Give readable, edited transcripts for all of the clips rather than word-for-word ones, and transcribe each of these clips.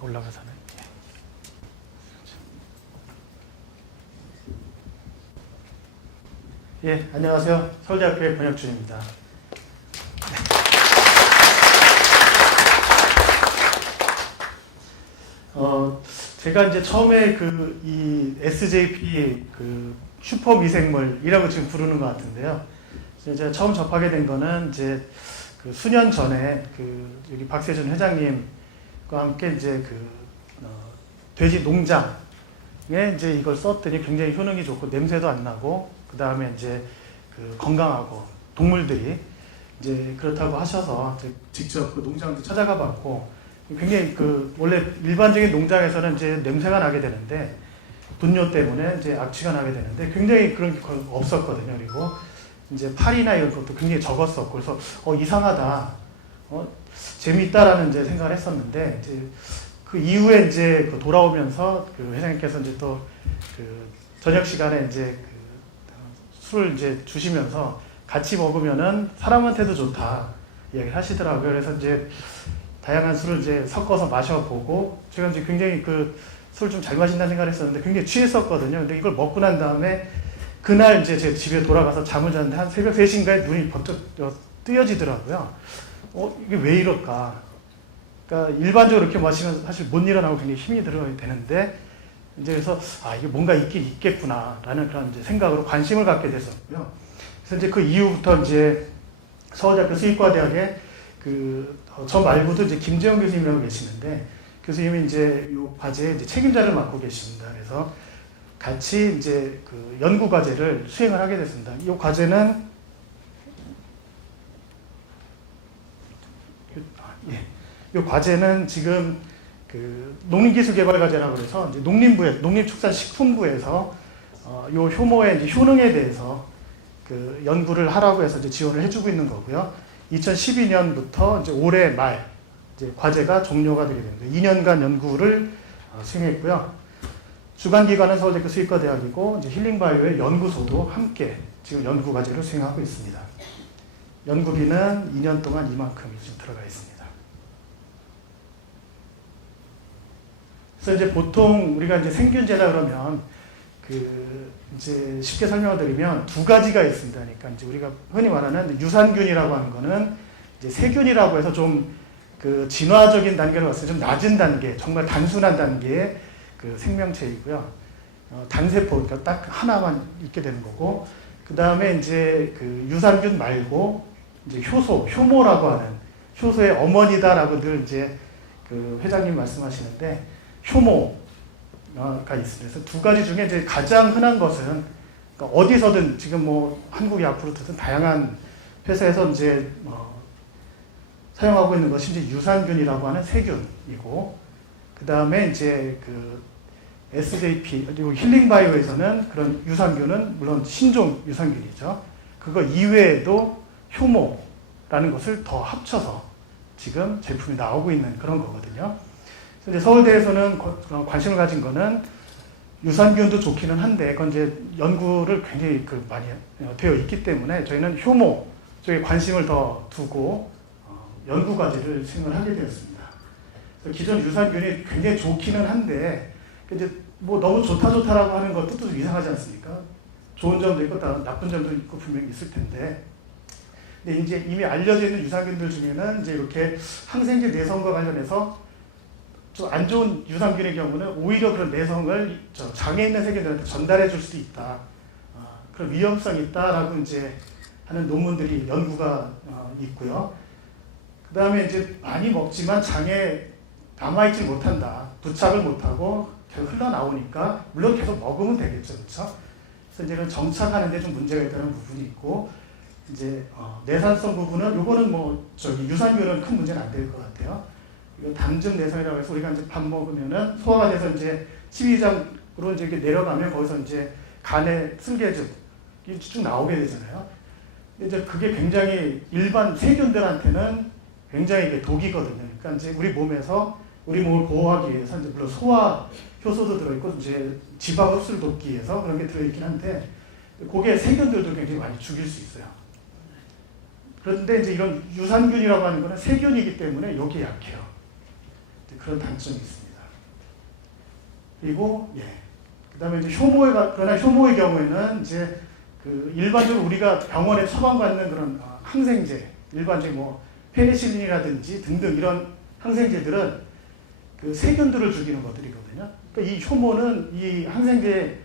올라가잖아요. 예, 안녕하세요. 서울대학교의 권혁준입니다. 제가 이제 처음에 이 SJP 슈퍼 미생물이라고 지금 부르는 것 같은데요. 제가 처음 접하게 된 거는 이제 수년 전에 여기 박세준 회장님과 함께 이제 돼지 농장에 이제 이걸 썼더니 굉장히 효능이 좋고 냄새도 안 나고 그 다음에 이제 건강하고 동물들이 이제 그렇다고 하셔서 직접 농장도 찾아가 봤고 굉장히 원래 일반적인 농장에서는 이제 냄새가 나게 되는데 분뇨 때문에 이제 악취가 나게 되는데 굉장히 그런 게 거의 없었거든요. 그리고 이제 팔이나 이런 것도 굉장히 적었었고 그래서 이상하다, 재미있다라는 이제 생각을 했었는데 이제 그 이후에 이제 돌아오면서 회장님께서 이제 또 저녁 시간에 이제 술을 이제 주시면서 같이 먹으면은 사람한테도 좋다 이야기를 하시더라고요. 그래서 이제 다양한 술을 이제 섞어서 마셔보고 제가 이제 굉장히 술 좀 잘 마신다는 생각을 했었는데 굉장히 취했었거든요. 근데 이걸 먹고 난 다음에 그날 이제 제 집에 돌아가서 잠을 잤는데 한 새벽 3시인가에 눈이 번쩍 뜨여지더라고요. 이게 왜 이럴까? 그러니까 일반적으로 이렇게 마시면 사실 못 일어나고 굉장히 힘이 들어야 되는데 이제 그래서 이게 뭔가 있긴 있겠구나라는 그런 이제 생각으로 관심을 갖게 됐었고요. 그래서 이제 그 이후부터 이제 서울대학교 수의과대학에 저 말고도 이제 김재영 교수님이라고 계시는데 교수님이 이제 이 과제에 이제 책임자를 맡고 계십니다. 그래서 같이 이제 연구 과제를 수행을 하게 됐습니다. 이 과제는 이 과제는 지금 농림기술개발과제라고 해서 이제 농림축산식품부에서 이 효모의 이제 효능에 대해서 연구를 하라고 해서 이제 지원을 해주고 있는 거고요. 2012년부터 이제 올해 말 이제 과제가 종료가 되게 됩니다. 2년간 연구를 수행했고요. 주관기관은 서울대학교 수의과대학이고 이제 힐링바이오의 연구소도 함께 지금 연구 과제를 수행하고 있습니다. 연구비는 2년 동안 이만큼이 지금 들어가 있습니다. 그래서 이제 보통 우리가 이제 생균제다 그러면 이제 쉽게 설명을 드리면 두 가지가 있습니다. 그러니까 이제 우리가 흔히 말하는 유산균이라고 하는 거는 이제 세균이라고 해서 좀 진화적인 단계로 봤을 때 좀 낮은 단계, 정말 단순한 단계의 생명체이고요. 단세포, 그러니까 딱 하나만 있게 되는 거고, 그 다음에 이제 유산균 말고 이제 효모라고 하는 효소의 어머니다라고 늘 이제 회장님 말씀하시는데 효모가 있습니다. 그래서 두 가지 중에 이제 가장 흔한 것은 그러니까 어디서든 지금 뭐 한국 야쿠르트든 다양한 회사에서 이제 사용하고 있는 것이 이제 유산균이라고 하는 세균이고, 그 다음에 이제 SJP 그리고 힐링바이오에서는 그런 유산균은 물론 신종 유산균이죠. 그거 이외에도 효모라는 것을 더 합쳐서 지금 제품이 나오고 있는 그런 거거든요. 그래서 이제 서울대에서는 관심을 가진 거는 유산균도 좋기는 한데 그건 이제 연구를 굉장히 많이 되어 있기 때문에 저희는 효모 쪽에 관심을 더 두고 연구 과제를 수행을 하게 되었습니다. 기존 유산균이 굉장히 좋기는 한데 이제 뭐 너무 좋다라고 하는 것도 좀 이상하지 않습니까? 좋은 점도 있고 나쁜 점도 있고 분명히 있을 텐데, 근데 이제 이미 알려져 있는 유산균들 중에는 이제 이렇게 항생제 내성과 관련해서 좀 안 좋은 유산균의 경우는 오히려 그런 내성을 장에 있는 세균들한테 전달해 줄 수도 있다. 그런 위험성이 있다라고 이제 하는 논문들이 연구가 있고요. 그 다음에 이제 많이 먹지만 장에 남아있지 못한다. 부착을 못하고 계속 흘러나오니까 물론 계속 먹으면 되겠죠. 그렇죠? 그래서 이제 정착하는데 좀 문제가 있다는 부분이 있고, 이제 내산성 부분은 요거는 유산균은 큰 문제는 안 될 것 같아요. 이거 담즙 내성이라고 해서 우리가 이제 밥 먹으면은 소화가 돼서 이제 치위장으로 이제 이렇게 내려가면 거기서 이제 간에 쓸개즙이 쭉 나오게 되잖아요. 이제 그게 굉장히 일반 세균들한테는 굉장히 독이거든요. 그러니까 이제 우리 몸에서 우리 몸을 보호하기 위해서 이제 물론 소화 효소도 들어있고 이제 지방 흡수를 돕기 위해서 그런 게 들어있긴 한데 그게 세균들도 굉장히 많이 죽일 수 있어요. 그런데 이제 이런 유산균이라고 하는 거는 세균이기 때문에 여기에 약해요. 그런 단점이 있습니다. 그리고 그다음에 이제 그러나 효모의 경우에는 이제 그 일반적으로 우리가 병원에 처방받는 그런 항생제, 일반적인 뭐 페니실린이라든지 등등 이런 항생제들은 그 세균들을 죽이는 것들이거든요. 그러니까 이 효모는 이 항생제에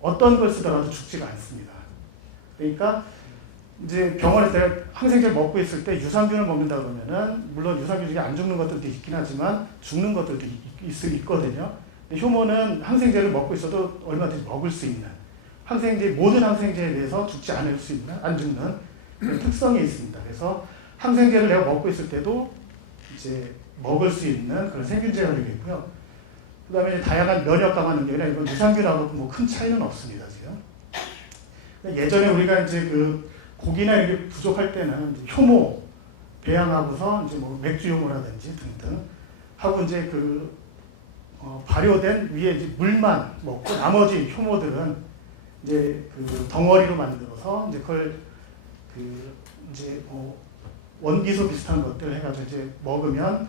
어떤 걸 쓰더라도 죽지가 않습니다. 그러니까 이제 병원에서 내가 항생제를 먹고 있을 때 유산균을 먹는다 그러면은 물론 유산균 중에 안 죽는 것들도 있긴 하지만 죽는 것들도 있거든요. 효모는 항생제를 먹고 있어도 얼마든지 먹을 수 있는 모든 항생제에 대해서 죽지 않을 수 있는, 안 죽는 그런 특성이 있습니다. 그래서 항생제를 내가 먹고 있을 때도 이제 먹을 수 있는 그런 세균제가 되겠고요. 그 다음에 이제 다양한 면역 강화 능력이나 이건 유산균하고 뭐 큰 차이는 없습니다, 지금. 예전에 우리가 이제 그 고기나 이렇게 부족할 때는 이제 효모 배양하고서 이제 뭐 맥주 효모라든지 등등 하고 이제 그 발효된 위에 이제 물만 먹고 나머지 효모들은 이제 그 덩어리로 만들어서 이제 그걸 그 이제 원기소 비슷한 것들 해가지고 이제 먹으면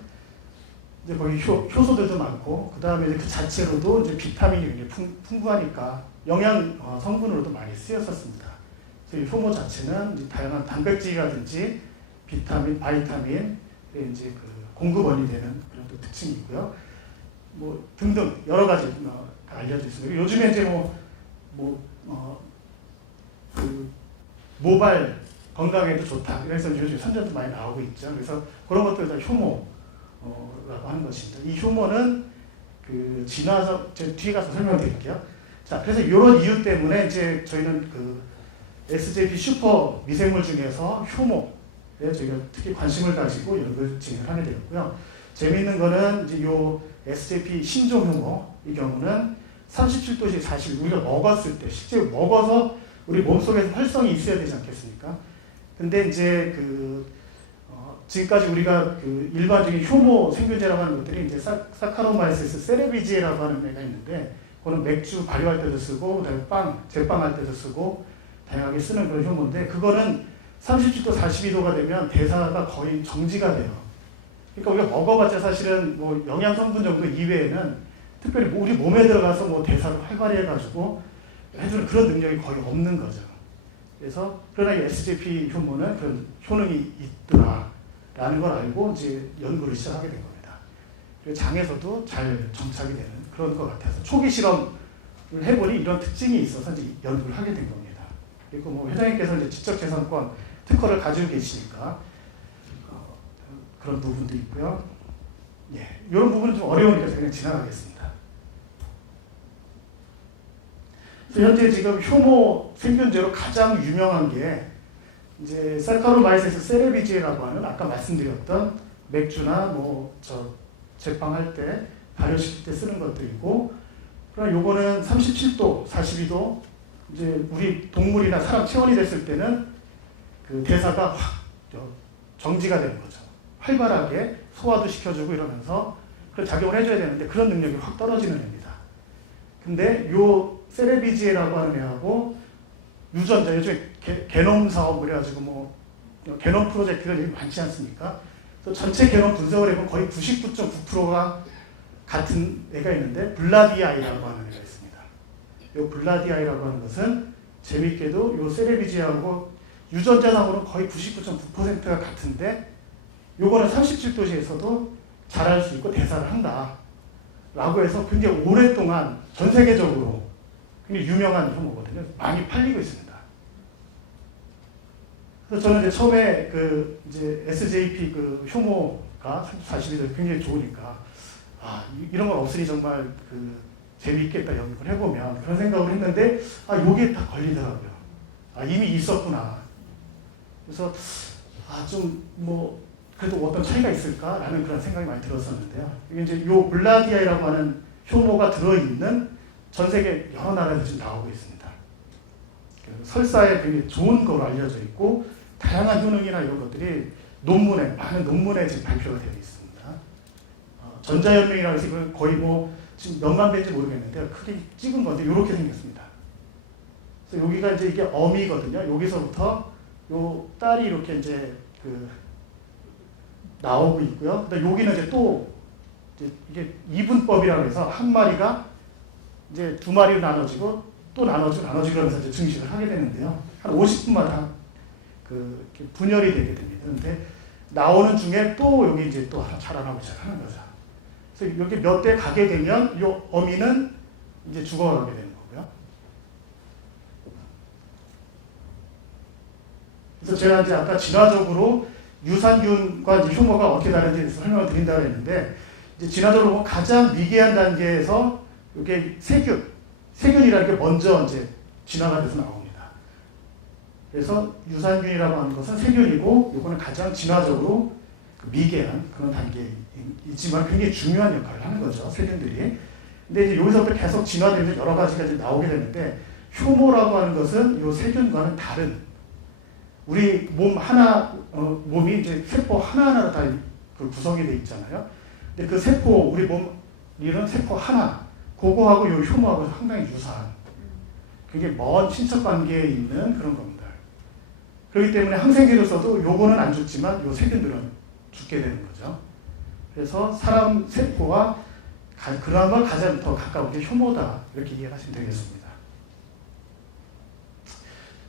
이제 거기 효소들도 많고 그 다음에 그 자체로도 이제 비타민이 굉장히 풍부하니까 영양 성분으로도 많이 쓰였었습니다. 그래서 이 효모 자체는 이제 다양한 단백질이라든지 비타민, 바이타민 이제 그 공급원이 되는 그런 또 특징이 있고요. 뭐 등등 여러 가지 알려져 있습니다. 요즘에 이제 그 모발 건강에도 좋다. 그래서 요즘 선전도 많이 나오고 있죠. 그래서 그런 것들 다 효모라고 하는 것입니다. 이 효모는 그 진화서 제가 뒤에 가서 설명드릴게요. 자, 그래서 이런 이유 때문에 이제 저희는 그 SJP 슈퍼 미생물 중에서 효모에 저희가 특히 관심을 가지고 연구를 진행하게 되었고요. 재미있는 거는 이제 요 SJP 신종 효모 이 경우는 37도씨 40 우리가 먹었을 때 실제 먹어서 우리 몸속에서 활성이 있어야 되지 않겠습니까? 근데 이제 지금까지 우리가 그 일반적인 효모 생균제라고 하는 것들이 이제 사카로마이세스 세레비지에라고 하는 애가 있는데 그거는 맥주 발효할 때도 쓰고 그다음에 제빵할 때도 쓰고 다양하게 쓰는 그런 효모인데 그거는 37도 42도가 되면 대사가 거의 정지가 돼요. 그러니까 우리가 먹어봤자 사실은 뭐 영양 성분 정도 이외에는 특별히 우리 몸에 들어가서 뭐 대사를 활발히 해가지고 해주는 그런 능력이 거의 없는 거죠. 그래서 그러나 이 SJP 효모는 그런 효능이 있더라라는 걸 알고 이제 연구를 시작하게 된 겁니다. 그리고 장에서도 잘 정착이 되는 그런 것 같아서 초기 실험을 해보니 이런 특징이 있어서 이제 연구를 하게 된 겁니다. 그리고 뭐 회장님께서 이제 지적재산권 특허를 가지고 계시니까 그런 부분도 있고요. 이런 부분은 좀 어려우니까 제가 그냥 지나가겠습니다. 현재 지금 효모 생균제로 가장 유명한 게 이제 사카로마이세스 세레비지라고 하는 아까 말씀드렸던 맥주나 뭐 제빵할 때 발효시킬 때 쓰는 것들이고 그러나 요거는 37도, 42도 이제 우리 동물이나 사람 체온이 됐을 때는 그 대사가 확 정지가 되는 거죠. 활발하게 소화도 시켜주고 이러면서 그런 작용을 해줘야 되는데 그런 능력이 확 떨어지는 애입니다. 근데 요 세레비지에라고 하는 애하고 유전자, 요즘에 게놈 사업 그래가지고 뭐 게놈 프로젝트가 되게 많지 않습니까? 그래서 전체 게놈 분석을 해보면 거의 99.9%가 같은 애가 있는데 블라디아이라고 하는 애가 있습니다. 요 블라디아이라고 하는 것은 재밌게도 요 세레비지하고 유전자상으로는 거의 99.9%가 같은데 요거는 37도시에서도 자랄 수 있고 대사를 한다 라고 해서 굉장히 오랫동안 전 세계적으로 굉장히 유명한 효모거든요. 많이 팔리고 있습니다. 그래서 저는 이제 처음에 이제 SJP 효모가 42도 굉장히 좋으니까 이런 건 없으니 정말 재미있겠다 연구를 해보면 그런 생각을 했는데 요게 다 걸리더라고요. 이미 있었구나. 그래서 좀 뭐 그래도 어떤 차이가 있을까라는 그런 생각이 많이 들었었는데요. 이게 이제 요 블라디아이라고 하는 효모가 들어있는 전 세계 여러 나라에서 지금 나오고 있습니다. 설사에 굉장히 좋은 거로 알려져 있고 다양한 효능이나 이런 것들이 많은 논문에 지금 발표가 되어 있습니다. 전자연맹이라고 해서 거의 뭐 지금 몇만 배인지 모르겠는데 크게 찍은 건데 이렇게 생겼습니다. 그래서 여기가 이제 이게 어미거든요. 여기서부터 요 딸이 이렇게 이제 나오고 있고요. 근데 여기는 이제 또 이게 이분법이라고 해서 한 마리가 이제 두 마리로 나눠지고 또 나눠지고 그러면서 이제 증식을 하게 되는데요. 한 50분마다 분열이 되게 됩니다. 그런데 나오는 중에 또 여기 이제 또 하나 자라나고 시작하는 거죠. 그래서 여기 몇 대 가게 되면 이 어미는 이제 죽어가게 되는 거고요. 그래서 제가 이제 아까 진화적으로 유산균과 이제 효모가 어떻게 다른지 설명을 드린다고 했는데, 이제 진화적으로 가장 미개한 단계에서 이게 세균이라는 게 먼저 이제 진화가 돼서 나옵니다. 그래서 유산균이라고 하는 것은 세균이고, 이거는 가장 진화적으로 미개한 그런 단계이지만 굉장히 중요한 역할을 하는 거죠, 세균들이. 근데 이제 여기서부터 계속 진화되면서 여러 가지가 이제 나오게 되는데, 효모라고 하는 것은 이 세균과는 다른, 우리 몸 하나, 몸이 이제 세포 하나하나로 다 구성이 되어 있잖아요. 근데 그 세포, 우리 몸 이런 세포 하나, 그거하고 이 효모하고 상당히 유사한, 굉장히 먼 친척 관계에 있는 그런 겁니다. 그렇기 때문에 항생제를 써도 요거는 안 죽지만 요 세균들은 죽게 되는 거죠. 그래서 사람 세포와 그나마 가장 더 가까운 게 효모다, 이렇게 이해하시면 되겠습니다.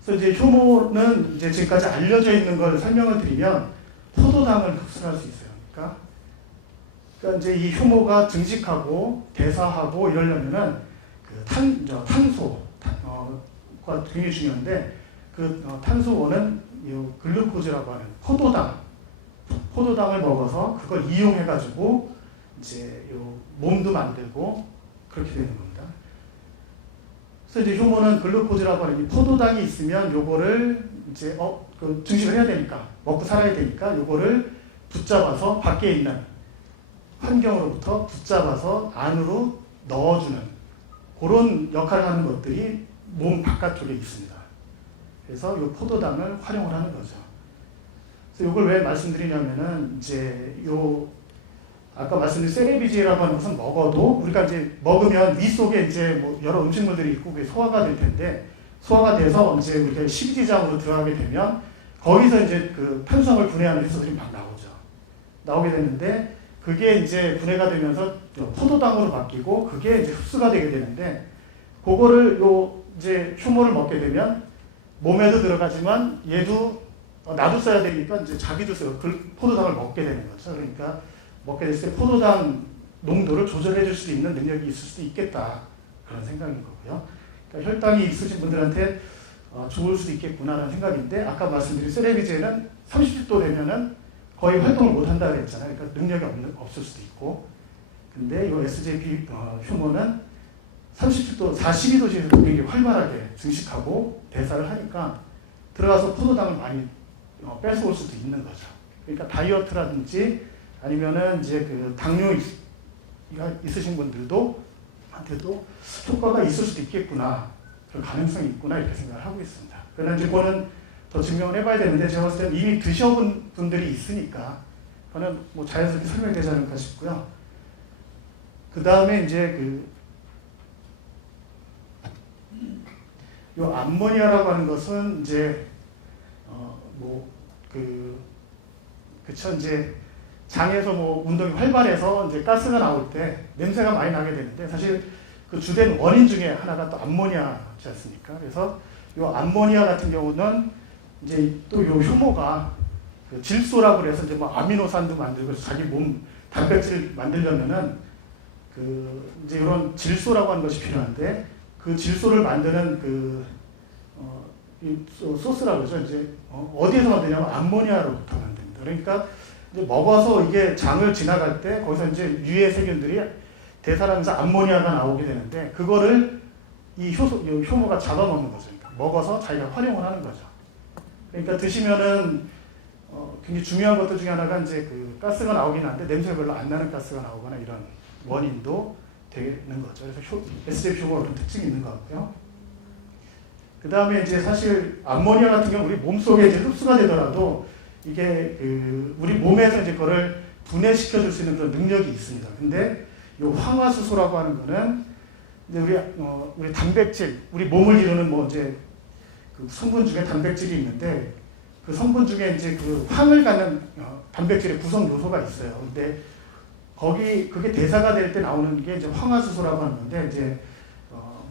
그래서 이제 효모는 이제 지금까지 알려져 있는 걸 설명을 드리면 포도당을 흡수할 수 있어요. 그러니까 이제 이 효모가 증식하고 대사하고 이러려면은 탄소가 굉장히 중요한데, 탄소원은 이 글루코즈라고 하는 포도당을 먹어서 그걸 이용해가지고 이제 요 몸도 만들고 그렇게 되는 겁니다. 그래서 이제 효모는 글루코즈라고 하는 이 포도당이 있으면 요거를 이제 증식을 해야 되니까, 먹고 살아야 되니까 요거를 붙잡아서 밖에 있는 환경으로부터 붙잡아서 안으로 넣어주는 그런 역할을 하는 것들이 몸 바깥쪽에 있습니다. 그래서 이 포도당을 활용을 하는 거죠. 그래서 이걸 왜 말씀드리냐면은, 이제 아까 말씀드린 세레비지라고 하는 것은 먹어도, 우리가 이제 먹으면 위 속에 이제 뭐 여러 음식물들이 있고 그게 소화가 될 텐데, 소화가 돼서 이제 우리가 식이지장으로 들어가게 되면 거기서 이제 그 탄수화물 분해하는 효소들이 막 나오게 되는데, 그게 이제 분해가 되면서 포도당으로 바뀌고 그게 이제 흡수가 되게 되는데, 그거를 이제 효모를 먹게 되면 몸에도 들어가지만 얘도 나도 써야 되니까 이제 자기도 써요. 포도당을 먹게 되는 거죠. 그러니까 먹게 됐을 때 포도당 농도를 조절해 줄 수 있는 능력이 있을 수도 있겠다, 그런 생각인 거고요. 그러니까 혈당이 있으신 분들한테 좋을 수도 있겠구나라는 생각인데, 아까 말씀드린 세레비제는 30도 되면은 거의 활동을 못 한다고 했잖아요. 그러니까 능력이 없을 수도 있고. 근데 이 SJP 효모는 30도, 42도씨에서 굉장히 활발하게 증식하고 대사를 하니까 들어가서 포도당을 많이 뺏어올 수도 있는 거죠. 그러니까 다이어트라든지 아니면은 이제 그 당뇨가 있으신 분들도 한테도 효과가 있을 수도 있겠구나, 그런 가능성이 있구나, 이렇게 생각을 하고 있습니다. 그러나 이제 그거는 더 증명을 해봐야 되는데, 제가 봤을 때는 이미 드셔본 분들이 있으니까 그거는 뭐 자연스럽게 설명되지 않을까 싶고요. 그 다음에 이제 요 암모니아라고 하는 것은 이제 그쵸, 이제 장에서 뭐 운동이 활발해서 이제 가스가 나올 때 냄새가 많이 나게 되는데, 사실 그 주된 원인 중에 하나가 또 암모니아지 않습니까? 그래서 요 암모니아 같은 경우는 이제 또 요 효모가 질소라고 그래서 이제 뭐 아미노산도 만들고 자기 몸 단백질을 만들려면은 이제 이런 질소라고 하는 것이 필요한데, 그 질소를 만드는 이 소스라고 그러죠. 이제 어디에서 만드냐면 암모니아로부터 만듭니다. 그러니까 이제 먹어서 이게 장을 지나갈 때 거기서 이제 유해 세균들이 대사하면서 암모니아가 나오게 되는데, 그거를 이 효모가 잡아먹는 거죠. 그러니까 먹어서 자기가 활용을 하는 거죠. 그러니까 드시면은 굉장히 중요한 것들 중에 하나가 이제 그 가스가 나오긴 한데 냄새 별로 안 나는 가스가 나오거나 이런 원인도 되는 거죠. 그래서 SJP 효모가 그런 특징이 있는 것 같고요. 그 다음에 이제 사실 암모니아 같은 경우 우리 몸속에 이제 흡수가 되더라도 이게 우리 몸에서 이제 그거를 분해시켜 줄 수 있는 그런 능력이 있습니다. 근데 이 황화수소라고 하는 거는 이제 우리 단백질, 우리 몸을 이루는 뭐 이제 그 성분 중에 단백질이 있는데, 그 성분 중에 이제 그 황을 갖는 단백질의 구성 요소가 있어요. 근데 그게 대사가 될 때 나오는 게 이제 황화수소라고 하는 건데, 이제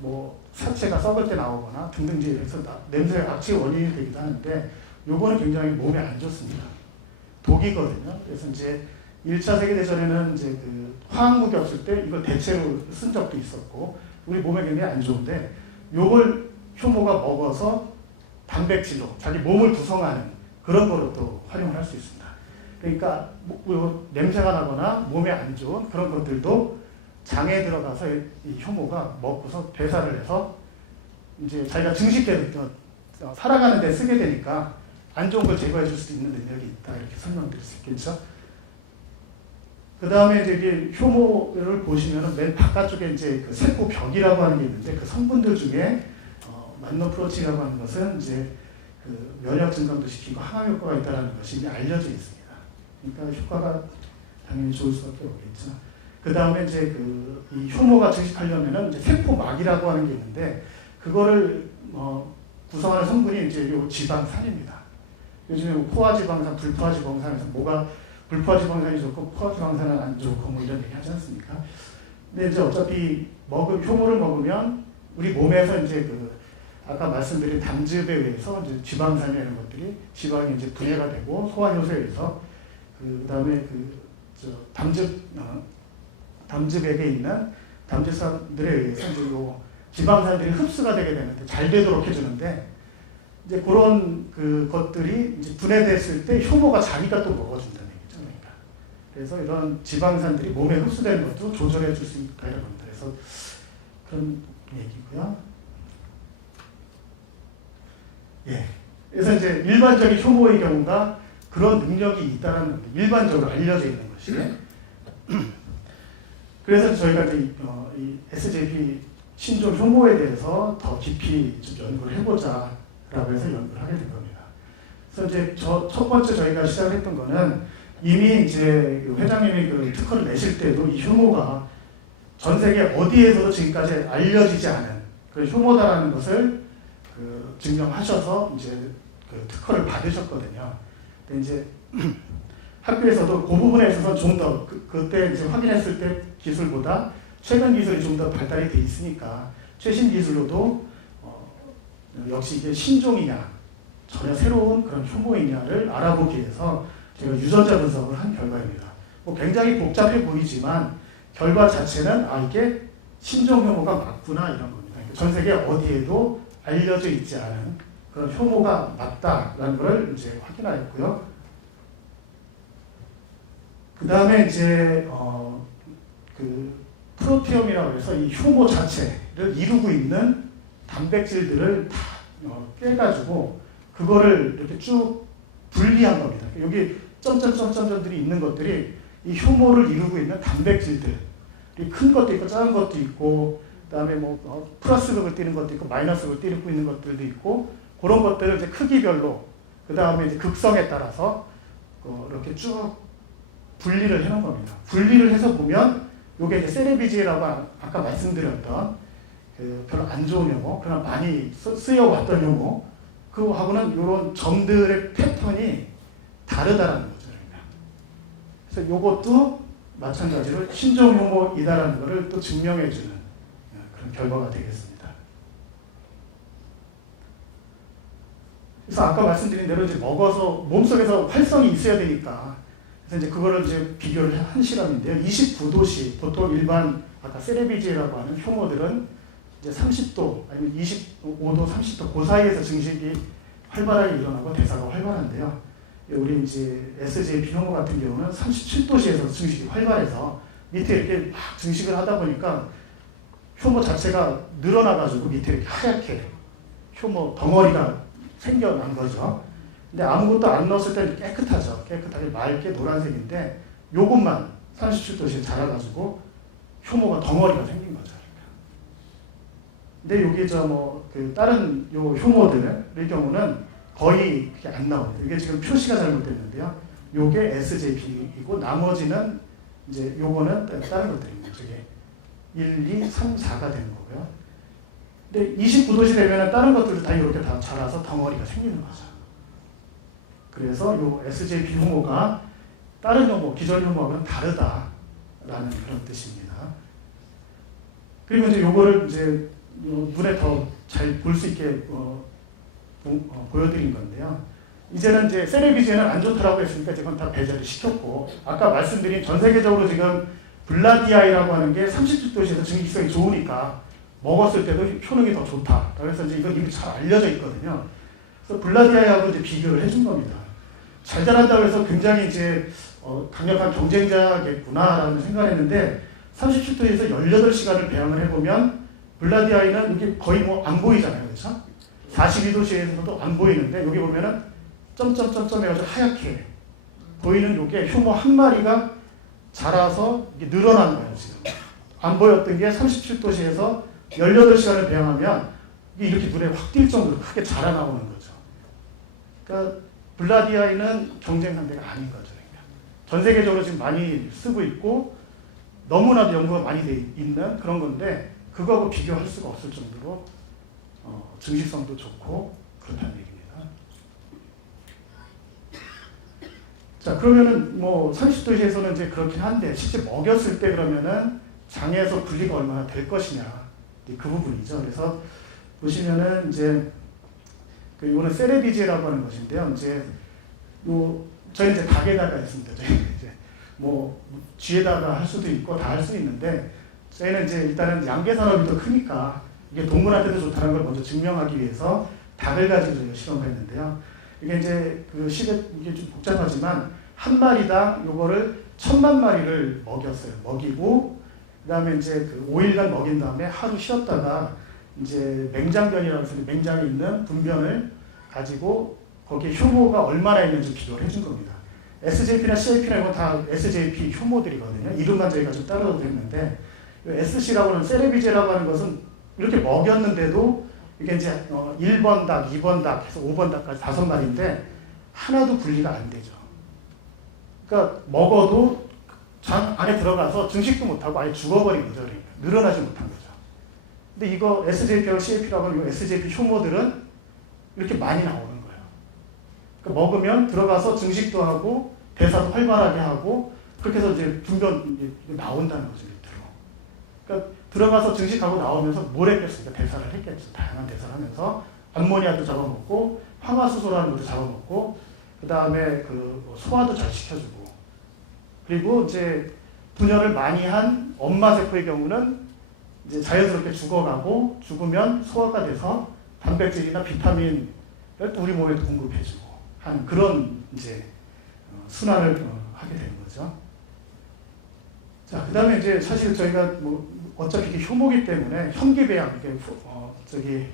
뭐 사체가 썩을 때 나오거나 등등지에서 냄새가 악취의 원인이 되기도 하는데 요거는 굉장히 몸에 안 좋습니다. 독이거든요. 그래서 이제 1차 세계대전에는 이제 그 화학무기 없을 때 이걸 대체로 쓴 적도 있었고 우리 몸에 굉장히 안 좋은데 요걸 효모가 먹어서 단백질로 자기 몸을 구성하는 그런 거로 또 활용을 할 수 있습니다. 그러니까 뭐 냄새가 나거나 몸에 안 좋은 그런 것들도 장에 들어가서 이 효모가 먹고서 배사를 해서 이제 자기가 증식해 살아가는 데 쓰게 되니까 안 좋은 걸 제거해 줄 수 있는 능력이 있다 이렇게 설명드릴 수 있겠죠. 그 다음에 이제 효모를 보시면은 맨 바깥쪽에 이제 그 세포 벽이라고 하는 게 있는데 그 성분들 중에 만노프로틴이라고 하는 것은 이제 그 면역 증강도 시키고 항암 효과가 있다는 것이 이미 알려져 있습니다. 그러니까 효과가 당연히 좋을 수밖에 없겠죠. 그 다음에 이제 이 효모가 증식하려면은 이제 세포막이라고 하는 게 있는데 그거를 구성하는 성분이 이제 요 지방산입니다. 요즘에 포화지방산, 불포화지방산에서 뭐가 불포화지방산이 좋고 포화지방산은 안 좋고 뭐 이런 얘기 하지 않습니까? 근데 이제 어차피 효모를 먹으면 우리 몸에서 이제 아까 말씀드린 담즙에 의해서 이제 지방산이 이런 것들이 지방이 이제 분해가 되고 소화 효소에 의해서 그 다음에 담즙액에 있는 담즙산들에 의해서 이제 요 지방산들이 흡수가 되게 되는데 잘 되도록 해주는데 이제 그런 것들이 이제 분해됐을 때 효모가 자기가 또 먹어준다는 얘기죠. 그러니까. 그래서 이런 지방산들이 몸에 흡수되는 것도 조절해 줄 수 있다 이런 겁니다. 그래서 그런 얘기고요. 예. 그래서 이제 일반적인 효모의 경우가 그런 능력이 있다는 겁니다. 일반적으로 알려져 있는 것이. 그래서 저희가 이 SJP 신종 효모에 대해서 더 깊이 좀 연구를 해보자라고 해서 연구를 하게 된 겁니다. 그래서 이제 첫 번째 저희가 시작했던 거는 이미 이제 회장님이 특허를 내실 때도 이 효모가 전 세계 어디에서도 지금까지 알려지지 않은 그 효모다라는 것을 증명하셔서 이제 특허를 받으셨거든요. 근데 이제 학교에서도 그 부분에 있어서 좀 더 그때 이제 확인했을 때 기술보다 최근 기술이 좀 더 발달이 돼 있으니까 최신 기술로도 역시 이게 신종이냐 전혀 새로운 그런 효모이냐를 알아보기 위해서 제가 유전자 분석을 한 결과입니다. 뭐 굉장히 복잡해 보이지만 결과 자체는 이게 신종 효모가 맞구나 이런 겁니다. 전 세계 어디에도 알려져 있지 않은 그런 효모가 맞다라는 걸 이제 확인하였고요. 그 다음에 이제 프로티옴이라고 해서 이 효모 자체를 이루고 있는 단백질들을 다 깨가지고 그거를 이렇게 쭉 분리한 겁니다. 여기 점점점점점들이 있는 것들이 이 효모를 이루고 있는 단백질들. 큰 것도 있고 작은 것도 있고 그다음에 뭐 플러스 극을 띠는 것도 있고 마이너스 극을 띠고 있는 것들도 있고 그런 것들을 이제 크기별로 그다음에 이제 극성에 따라서 이렇게 쭉 분리를 해놓은 겁니다. 분리를 해서 보면 이게 이제 세레비지라고 아까 말씀드렸던 별로 안 좋은 용어, 그러나 많이 쓰여왔던 용어, 그거하고는 이런 점들의 패턴이 다르다라는 거죠. 그래서 이것도 마찬가지로 신종 효모이다라는 것을 또 증명해주는 그런 결과가 되겠습니다. 그래서 아까 말씀드린 대로 이제 먹어서 몸속에서 활성이 있어야 되니까 그래서 이제 그거를 이제 비교를 한 실험인데요. 29도씨 보통 일반 아까 세레비지라고 하는 효모들은 이제 30도 아니면 25도, 30도 그 사이에서 증식이 활발하게 일어나고 대사가 활발한데요. 우리 이제 SJP 효모 같은 경우는 37도씨에서 증식이 활발해서 밑에 이렇게 막 증식을 하다 보니까 효모 자체가 늘어나가지고 밑에 이렇게 하얗게 효모 덩어리가 생겨난 거죠. 근데 아무것도 안 넣었을 때는 깨끗하죠. 깨끗하게 맑게 노란색인데 요것만 37도씨에 자라가지고 효모가 덩어리가 생긴 거죠. 근데 여기 다른 요 효모들의 경우는 거의 그게 안 나옵니다. 이게 지금 표시가 잘못됐는데요. 요게 SJP이고 나머지는 이제 요거는 다른 것들입니다. 저게 1, 2, 3, 4가 되는 거고요. 근데 29도씨 되면 다른 것들도 다 이렇게 다 자라서 덩어리가 생기는 거죠. 그래서 요 SJP 효모가 다른 효모, 기존 효모하고는 다르다라는 그런 뜻입니다. 그리고 이제 요거를 이제 눈에 더 잘 볼 수 있게 보여드린 건데요. 이제는 이제 세레비지에는 안 좋다라고 했으니까 지금 다 배제를 시켰고, 아까 말씀드린 전 세계적으로 지금 블라디아이라고 하는 게 37도시에서 증식성이 좋으니까 먹었을 때도 효능이 더 좋다. 그래서 이제 이건 이미 잘 알려져 있거든요. 그래서 블라디아이하고 이제 비교를 해준 겁니다. 잘 자란다고 해서 굉장히 이제 강력한 경쟁자겠구나라는 생각을 했는데 37도에서 18시간을 배양을 해보면 블라디아이는 이게 거의 뭐 안 보이잖아요. 그렇죠? 42도시에서도 안 보이는데 여기 보면은 점점점점 해가지고 하얗게 보이는 요게 효모 한 마리가 자라서 이게 늘어난 거예요. 지금 안 보였던 게 37도시에서 18시간을 배양하면 이게 이렇게 눈에 확 띌 정도로 크게 자라나오는 거죠. 그러니까 블라디아이는 경쟁 상대가 아닌 거죠. 그러니까 전 세계적으로 지금 많이 쓰고 있고 너무나도 연구가 많이 돼 있는 그런 건데 그거하고 비교할 수가 없을 정도로 증식성도 좋고 그렇다는 얘기입니다. 자, 그러면은 뭐 30도시에서는 이제 그렇긴 한데 실제 먹였을 때 그러면은 장에서 분리가 얼마나 될 것이냐 그 부분이죠. 그래서 보시면은 이제 이거는 세레비제라고 하는 것인데요. 이제 저희 이제 닭에다가 했습니다. 저희 이제 뭐 쥐에다가 할 수도 있고 다 할 수 있는데 저희는 이제 일단은 양계 산업이 더 크니까 이게 동물한테도 좋다는 걸 먼저 증명하기 위해서 닭을 가지고 저희가 실험을 했는데요. 이게 이제 그 시대 이게 좀 복잡하지만 한 마리당 요거를 1000만 마리를 먹였어요. 먹이고 그다음에 이제 그 5일간 먹인 다음에 하루 쉬었다가 이제 맹장변이라고 해서 맹장에 있는 분변을 가지고 거기에 효모가 얼마나 있는지 비교를 해준 겁니다. SJP나 CIP나 이건 다 SJP 효모들이거든요. 이름만 저희가 좀 따로 했는데 SC라고 하는 세레비제라고 하는 것은 이렇게 먹였는데도 이게 이제 1번 닭, 2번 닭 해서 5번 닭까지 5마리인데 하나도 분리가 안 되죠. 그러니까 먹어도 장 안에 들어가서 증식도 못하고 아예 죽어버린 거죠. 그러니까 늘어나지 못한 거죠. 근데 이거 SJP하고 CAP라고 하는 SJP 효모들은 이렇게 많이 나오는 거예요. 그러니까 먹으면 들어가서 증식도 하고 대사도 활발하게 하고 그렇게 해서 이제 분변 나온다는 거죠. 밑으로. 그러니까 들어가서 증식하고 나오면서 뭘 했겠습니까? 대사를 했겠죠. 다양한 대사를 하면서 암모니아도 잡아먹고 황화수소라는 것도 잡아먹고 그 다음에 그 소화도 잘 시켜주고 그리고 이제 분열을 많이 한 엄마 세포의 경우는 이제 자연스럽게 죽어가고 죽으면 소화가 돼서 단백질이나 비타민을 또 우리 몸에 공급해주고 하는 그런 이제 순환을 하게 되는 거죠. 자, 그 다음에 이제 사실 저희가 뭐 어차피 이게 효모기 때문에 현기배양, 이게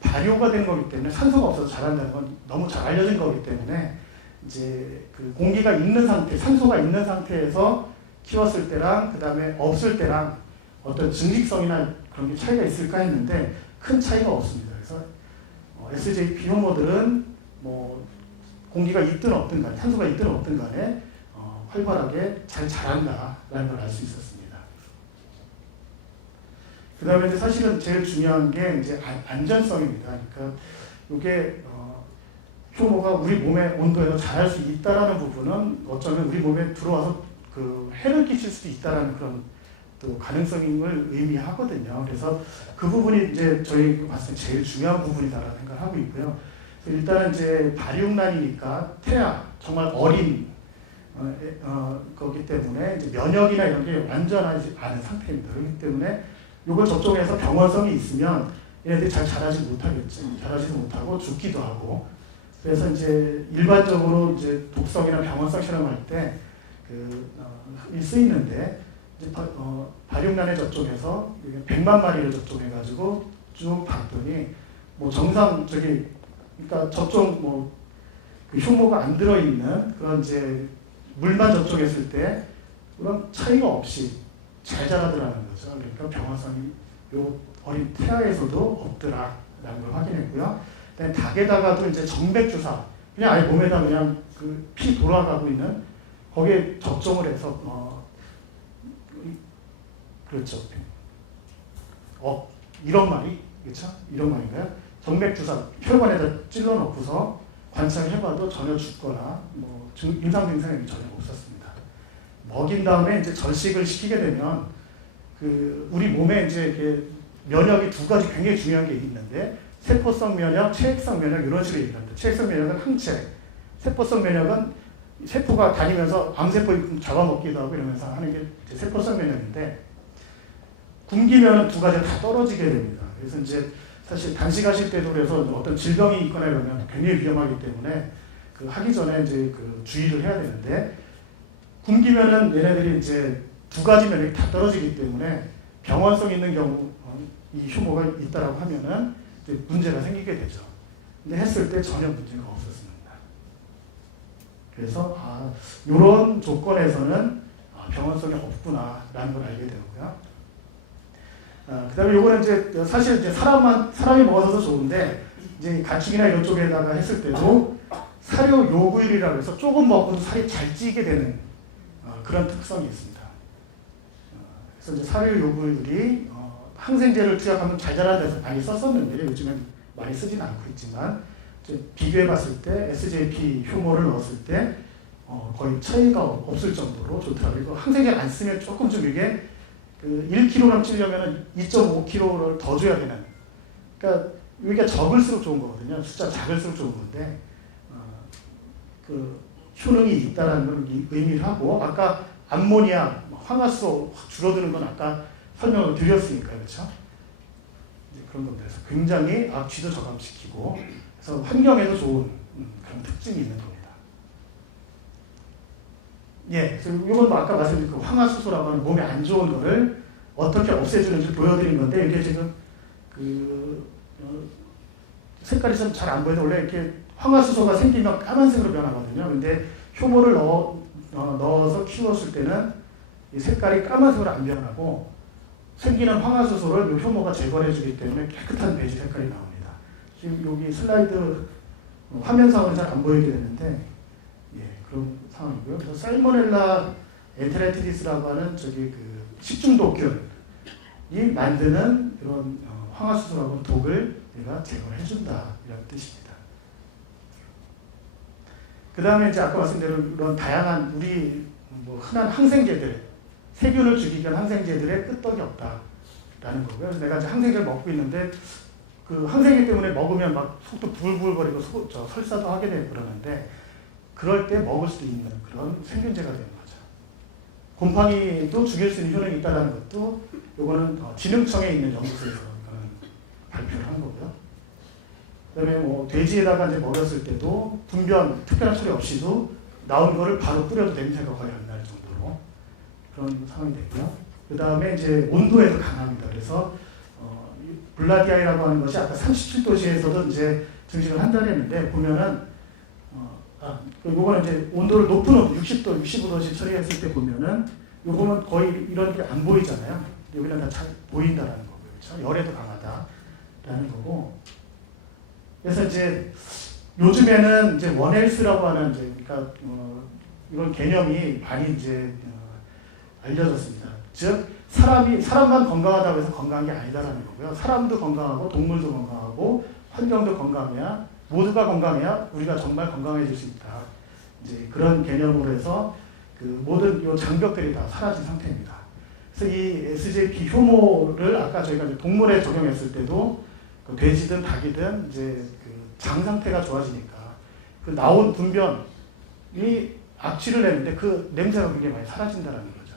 발효가 된 거기 때문에 산소가 없어서 자란다는 건 너무 잘 알려진 거기 때문에 이제 그 공기가 있는 상태, 산소가 있는 상태에서 키웠을 때랑 그 다음에 없을 때랑 어떤 증식성이나 그런 게 차이가 있을까 했는데 큰 차이가 없습니다. 그래서 SJP 효모들은 뭐 공기가 있든 없든 간에 산소가 있든 없든 간에 활발하게 잘 자란다라는 걸 알 수 있었습니다. 그 다음에 이제 사실은 제일 중요한 게 이제 안전성입니다. 그러니까 이게 효모가 우리 몸의 온도에서 자랄 수 있다라는 부분은 어쩌면 우리 몸에 들어와서 그 해를 끼칠 수도 있다라는 그런 또 가능성을 의미하거든요. 그래서 그 부분이 이제 저희 봤을 때 제일 중요한 부분이다라는 생각을 하고 있고요. 일단은 이제 발육난이니까 태아 정말 어린 거기 때문에 이제 면역이나 이런 게 완전하지 않은 상태입니다. 그렇기 때문에 이걸 접종해서 병원성이 있으면 얘네들이 잘 자라지 못하겠죠. 자라지도 못하고 죽기도 하고. 그래서 이제 일반적으로 이제 독성이나 병원성 실험할 때 쓰이는데 이제 발육난에 접종해서 100만 마리를 접종해가지고 쭉 봤더니 뭐 그러니까 접종 그 효모가 안 들어있는 그런 이제 물만 접종했을 때 그런 차이가 없이 잘 자라더라는 거죠. 그러니까 병원성이 요 어린 태아에서도 없더라라는 걸 확인했고요. 그다음에 닭에다가도 이제 정맥 주사, 그냥 아예 몸에다 그냥 그 피 돌아가고 있는 거기에 접종을 해서 그렇죠. 1억 마리, 그렇죠? 1억 마리인가요? 정맥 주사 혈관에다 찔러 넣고서 관찰해봐도 전혀 죽거나 뭐 임상 증상이 전혀 없었습니다. 먹인 다음에 이제 절식을 시키게 되면 그 우리 몸에 이제 이렇게 면역이 두 가지 굉장히 중요한 게 있는데 세포성 면역, 체액성 면역 이런 식으로 얘기합니다. 체액성 면역은 항체, 세포성 면역은 세포가 다니면서 암세포 잡아먹기도 하고 이러면서 하는 게 세포성 면역인데 굶기면 두 가지가 다 떨어지게 됩니다. 그래서 이제 사실 단식하실 때도 그래서 어떤 질병이 있거나 이러면 굉장히 위험하기 때문에 그 하기 전에 이제 그 주의를 해야 되는데 굶기면은 얘네들이 이제 두 가지 면역이 다 떨어지기 때문에 병원성 있는 경우 이 효모가 있다라고 하면은 이제 문제가 생기게 되죠. 근데 했을 때 전혀 문제가 없었습니다. 그래서 이런 조건에서는 병원성이 없구나라는 걸 알게 되고요. 그다음에 요거는 이제 사실 이제 사람이 먹어서 좋은데 이제 가축이나 이런 쪽에다가 했을 때도 사료 요구율이라고 해서 조금 먹어도 살이 잘 찌게 되는 그런 특성이 있습니다. 그래서 이제 사료 요구율이 항생제를 투약하면 잘 자라는 데서 많이 썼었는데 요즘엔 많이 쓰진 않고 있지만 이제 비교해봤을 때 SJP 효모를 넣었을 때 거의 차이가 없을 정도로 좋더라고요. 그리고 항생제를 안 쓰면 조금 좀 이게 그 1kg 찌려면 2.5kg를 더 줘야 되는. 그러니까 이게 적을수록 좋은 거거든요. 숫자 작을수록 좋은 건데 그 효능이 있다라는 걸 의미를 하고 아까 암모니아, 황화수소 확 줄어드는 건 아까 설명을 드렸으니까요, 그렇죠? 이제 그런 겁니다. 그래서 굉장히 쥐도 저감시키고 그래서 환경에도 좋은 그런 특징이 있는 겁니다. 예, 그래서 이건 뭐 아까 말씀드린 그 황화수소라고 하는 몸에 안 좋은 거를 어떻게 없애주는지 보여드린 건데 이게 지금 그 색깔이 좀 잘 안 보여도 원래 이렇게 황화수소가 생기면 까만색으로 변하거든요. 근데 효모를 넣어서 키웠을 때는 이 색깔이 까만색으로 안 변하고 생기는 황화수소를 이 효모가 제거를 해주기 때문에 깨끗한 베이지 색깔이 나옵니다. 지금 여기 슬라이드 화면상으로 잘 안 보이게 되는데 예, 그런 상황이고요. 그래서 살모넬라 엔테라이티디스라고 하는 그 식중독균이 만드는 이런 황화수소라고 독을 얘가 제거를 해준다 이런 뜻입니다. 그 다음에 이제 아까 말씀대로 이런 다양한 우리 뭐 흔한 항생제들 세균을 죽이기 위한 항생제들의 끄떡이 없다라는 거고요. 그래서 내가 이제 항생제를 먹고 있는데 그 항생제 때문에 먹으면 막 속도 불불거리고 설사도 하게 되고 그러는데 그럴 때 먹을 수 있는 그런 생균제가 되는 거죠. 곰팡이도 죽일 수 있는 효능이 있다는 것도 요거는 진흥청에 있는 연구소에서 발표를 한 거고요. 그다음에 뭐 돼지에다가 이제 먹였을 때도 분변 특별한 처리 없이도 나온 거를 바로 뿌려도 냄새가 거의 안 날 정도로 그런 상황이 되고요. 그다음에 이제 온도에도 강합니다. 그래서 블라디아이라고 하는 것이 아까 37도씨에서도 이제 증식을 한다고 했는데 보면은 요거는 이제 온도를 높은 온도 60도, 65도씨 처리했을 때 보면은 요거는 거의 이런 게 안 보이잖아요. 여기는 다 잘 보인다라는 거고요. 그렇죠? 열에도 강하다라는 거고. 그래서 이제 요즘에는 이제 원헬스라고 하는 이제 그러니까 이런 개념이 많이 이제 알려졌습니다. 즉 사람만 건강하다고 해서 건강한 게 아니다라는 거고요. 사람도 건강하고 동물도 건강하고 환경도 건강해야 모두가 건강해야 우리가 정말 건강해질 수 있다. 이제 그런 개념으로 해서 그 모든 요 장벽들이 다 사라진 상태입니다. 그래서 이 SJP 효모를 아까 저희가 이제 동물에 적용했을 때도 그 돼지든 닭이든 이제 그 장 상태가 좋아지니까 그 나온 분변이 악취를 내는데 그 냄새가 굉장히 많이 사라진다는 거죠.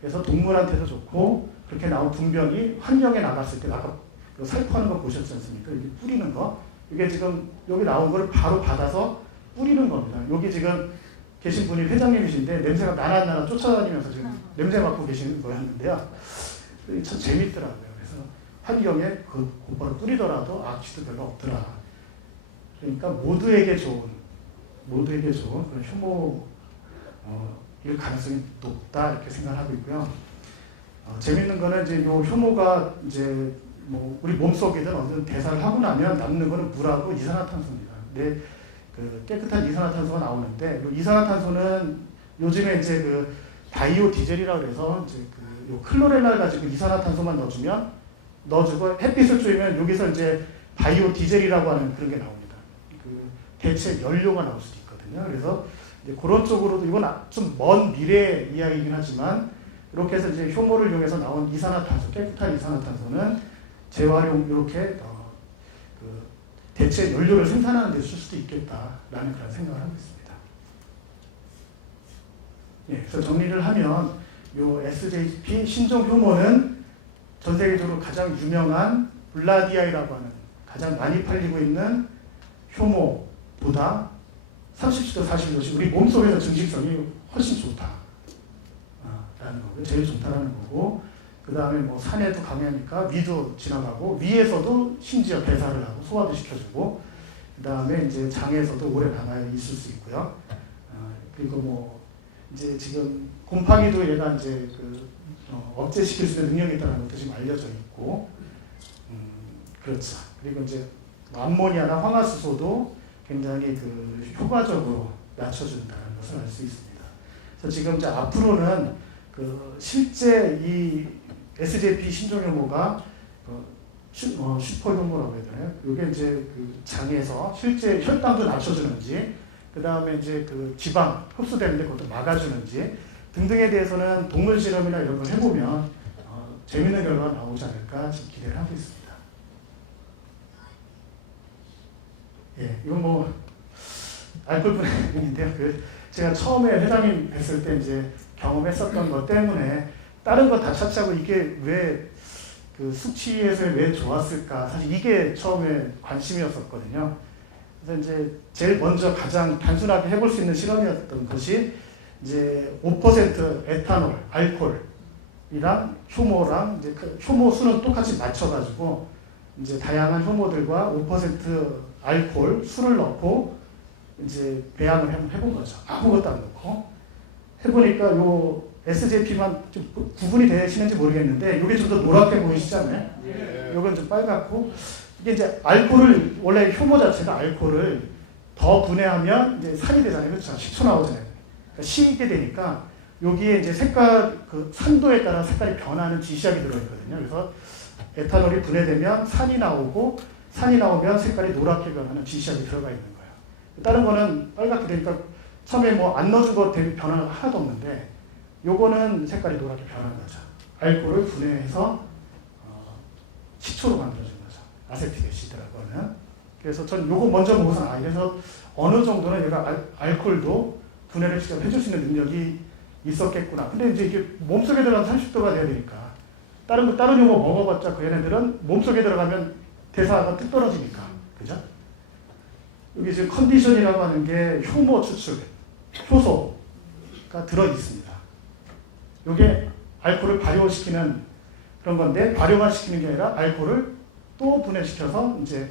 그래서 동물한테도 좋고 그렇게 나온 분변이 환경에 나갔을 때 아까 살포하는 거 보셨지 않습니까? 이게 뿌리는 거. 이게 지금 여기 나온 거를 바로 받아서 뿌리는 겁니다. 여기 지금 계신 분이 회장님이신데 냄새가 나나나나 쫓아다니면서 지금 냄새 맡고 계시는 거였는데요. 참 재밌더라고요. 그래서 환경에 그 곧바로 뿌리더라도 악취도 별로 없더라. 그러니까 모두에게 좋은 그런 효모일 가능성이 높다 이렇게 생각하고 있고요. 재밌는 거는 이제 요 효모가 이제 뭐 우리 몸속이든 어떤 대사를 하고 나면 남는 거는 물하고 이산화탄소입니다. 근데 그 깨끗한 이산화탄소가 나오는데 이 이산화탄소는 요즘에 이제 그 바이오 디젤이라고 해서 이제 그 요 클로렐라를 가지고 이산화탄소만 넣어주고 햇빛을 쬐면 여기서 이제 바이오 디젤이라고 하는 그런 게 나옵니다. 그 대체 연료가 나올 수도 있거든요. 그래서 이제 그런 쪽으로도 이건 좀 먼 미래 이야기이긴 하지만 이렇게 해서 이제 효모를 이용해서 나온 이산화탄소, 깨끗한 이산화탄소는 재활용 이렇게 그 대체 연료를 생산하는 데 쓸 수도 있겠다라는 그런 생각을 하고 있습니다. 예, 그래서 정리를 하면 요 SJP 신종 효모는 전 세계적으로 가장 유명한 블라디아이라고 하는 가장 많이 팔리고 있는 효모보다 30도 40도씩 우리 몸속에서 증식성이 훨씬 좋다라는 거고 제일 좋다라는 거고 그 다음에 뭐 산에도 강하니까 위도 지나가고 위에서도 심지어 배사를 하고 소화도 시켜주고 그 다음에 이제 장에서도 오래 남아 있을 수 있고요. 그리고 뭐 이제 지금 곰팡이도 얘가 이제 그 억제시킬 수 있는 능력이 있다는 것도 지금 알려져 있고 그렇죠. 그리고 이제 암모니아나 황화수소도 굉장히 그 효과적으로 낮춰준다는 것을 알 수 있습니다. 그래서 지금 이제 앞으로는 그 실제 이 SJP 신종효모가 슈퍼효모라고 해야 되나요? 이게 이제 그 장에서 실제 혈당도 낮춰주는지, 그 다음에 이제 그 지방 흡수되는데 그것도 막아주는지 등등에 대해서는 동물 실험이나 이런 걸 해보면 재밌는 결과가 나오지 않을까 지금 기대를 하고 있습니다. 예, 이건 뭐 알콜분해인데요. 제가 처음에 회장님 뵀을 때 이제 경험했었던 것 때문에 다른 거 다 차치하고 이게 왜 그 수치에서 왜 좋았을까 사실 이게 처음에 관심이었었거든요. 그래서 이제 제일 먼저 가장 단순하게 해볼 수 있는 실험이었던 것이 이제 5% 에탄올, 알코올이랑 효모랑 이제 그 효모 수는 똑같이 맞춰가지고 이제 다양한 효모들과 5% 알코올 술을 넣고 이제 배양을 해본 거죠. 아무것도 안 넣고 해보니까 요 SJP만 좀 구분이 되시는지 모르겠는데 이게 좀 더 노랗게 보이시잖아요. 요건 좀 빨갛고 이게 이제 알코올을 원래 효모 자체가 알코올을 더 분해하면 이제 산이 되잖아요. 그렇죠? 식초 나오잖아요. 그러니까 식게 되니까 여기에 이제 색깔 그 산도에 따라 색깔이 변하는 지시약이 들어있거든요. 그래서 에탄올이 분해되면 산이 나오고 산이 나오면 색깔이 노랗게 변하는 지시약이 들어가 있는 거예요. 다른 거는 빨갛게 되니까 처음에 뭐 안 넣어준 거 대비 변화가 하나도 없는데 요거는 색깔이 노랗게 변하는 거죠. 알코올을 분해해서 식초로 만들어준 거죠. 아세틱 애시드라고 하는. 그래서 전 요거 먼저 보고서 이래서 어느 정도는 얘가 알코올도 분해를 직접 해줄 수 있는 능력이 있었겠구나. 근데 이제 이게 몸속에 들어가면 30도가 돼야 되니까 다른 요거 먹어봤자 그 얘네들은 몸속에 들어가면 대사가 뚝 떨어지니까. 그죠? 여기 지금 컨디션이라고 하는 게 효모 추출, 효소가 들어있습니다. 이게 알코올을 발효시키는 그런 건데 발효만 시키는 게 아니라 알코올을 또 분해시켜서 이제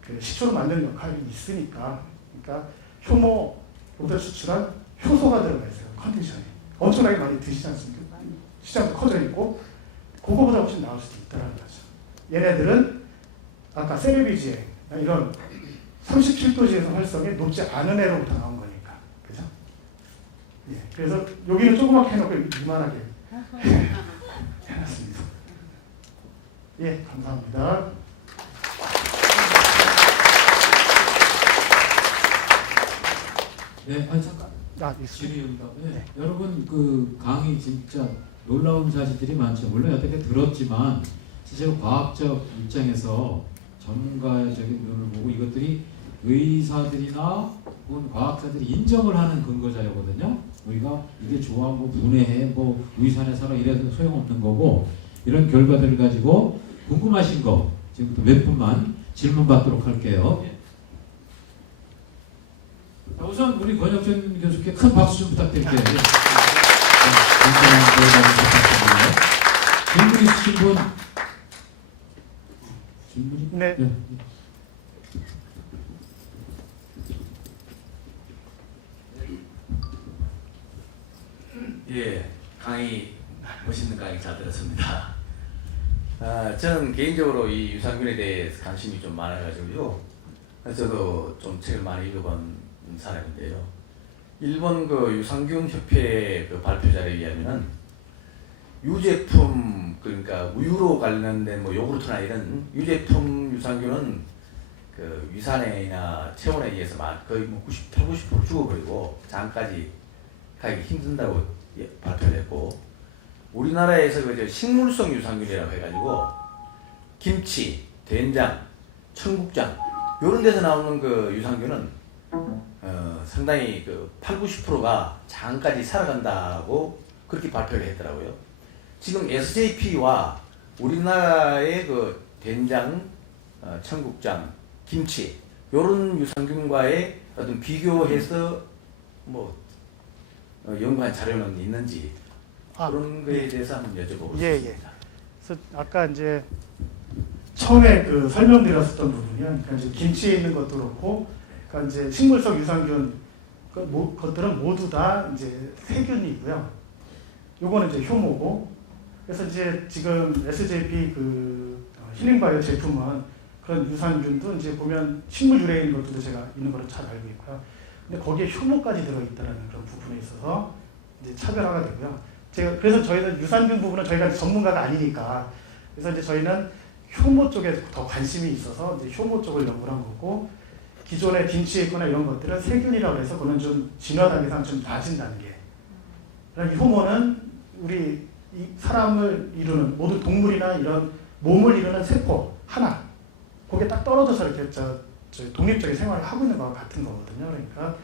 그 식초로 만드는 역할이 있으니까 그러니까 효모부터 추출한 효소가 들어가 있어요. 컨디션이. 엄청나게 많이 드시지 않습니까? 시장도 커져 있고 그거보다 훨씬 나을 수도 있다는 거죠. 얘네들은 아까 세르비지에 이런 37도지에서 활성이 높지 않은 애로부터 나온 거니까. 그죠? 예, 그래서 여기는 조그맣게 해놓고 이만하게 해놨습니다. 예, 감사합니다. 네, 아니 잠깐. 질의응답. 네. 여러분 그 강의 진짜 놀라운 사실들이 많죠. 물론 어떻게 들었지만 실제로 과학적 입장에서 전문가적인 눈을 보고 이것들이 의사들이나 혹은 과학자들이 인정을 하는 근거 자료거든요. 우리가 이게 좋아, 뭐 분해해, 뭐 위산에 살아 이래서 소용없는 거고 이런 결과들을 가지고 궁금하신 거 지금부터 몇 분만 질문 받도록 할게요. 자, 우선 우리 권혁준 교수께 큰 박수 좀 부탁드릴게요. 질문 있으신 분? 질문이? 네. 네. 예, 강의 멋있는 강의 잘 들었습니다. 저는 개인적으로 이 유산균에 대해서 관심이 좀 많아가지고요. 저도 좀 책을 많이 읽어본 사람인데요. 일본 그 유산균 협회 그 발표 자료에 의하면은 유제품 그러니까 우유로 관련된 뭐 요구르트나 이런 유제품 유산균은 그 위산이나 체온에 의해서 거의 뭐 90% 죽어버리고 장까지 가기 힘든다고 발표를 했고 우리나라에서 그 식물성 유산균이라고 해가지고 김치, 된장, 청국장 이런 데서 나오는 그 유산균은 상당히 그 80~90%가 장까지 살아간다고 그렇게 발표를 했더라고요. 지금 SJP와 우리나라의 그 된장, 청국장, 김치 이런 유산균과의 어떤 비교해서 뭐 연구한 자료는 있는지 그런 거에 대해서 한번 여쭤보고 예, 싶습니다. 그래서 아까 이제 처음에 그 설명드렸었던 부분이요. 그러니까 이제 김치에 있는 것도 그렇고, 그러니까 이제 식물성 유산균 것들은 모두 다 이제 세균이고요. 요거는 이제 효모고, 그래서 이제 지금 SJP 그 힐링바이오 제품은 그런 유산균도 이제 보면 식물 유래인 것들도 제가 있는 거를 잘 알고 있고요. 근데 거기에 효모까지 들어있다는 그런 부분에 있어서 이제 차별화가 되고요. 그래서 저희는 유산균 부분은 저희가 전문가가 아니니까, 그래서 이제 저희는 효모 쪽에 더 관심이 있어서 이제 효모 쪽을 연구를 한 거고, 기존의 김치에 있거나 이런 것들은 세균이라고 해서 그거는 좀 진화 단계상 좀 낮은 단계. 그럼 이 효모는 우리 이 사람을 이루는 모든 동물이나 이런 몸을 이루는 세포 하나, 거기에 딱 떨어져서 이렇게 저 독립적인 생활을 하고 있는 거와 같은 거거든요. 그러니까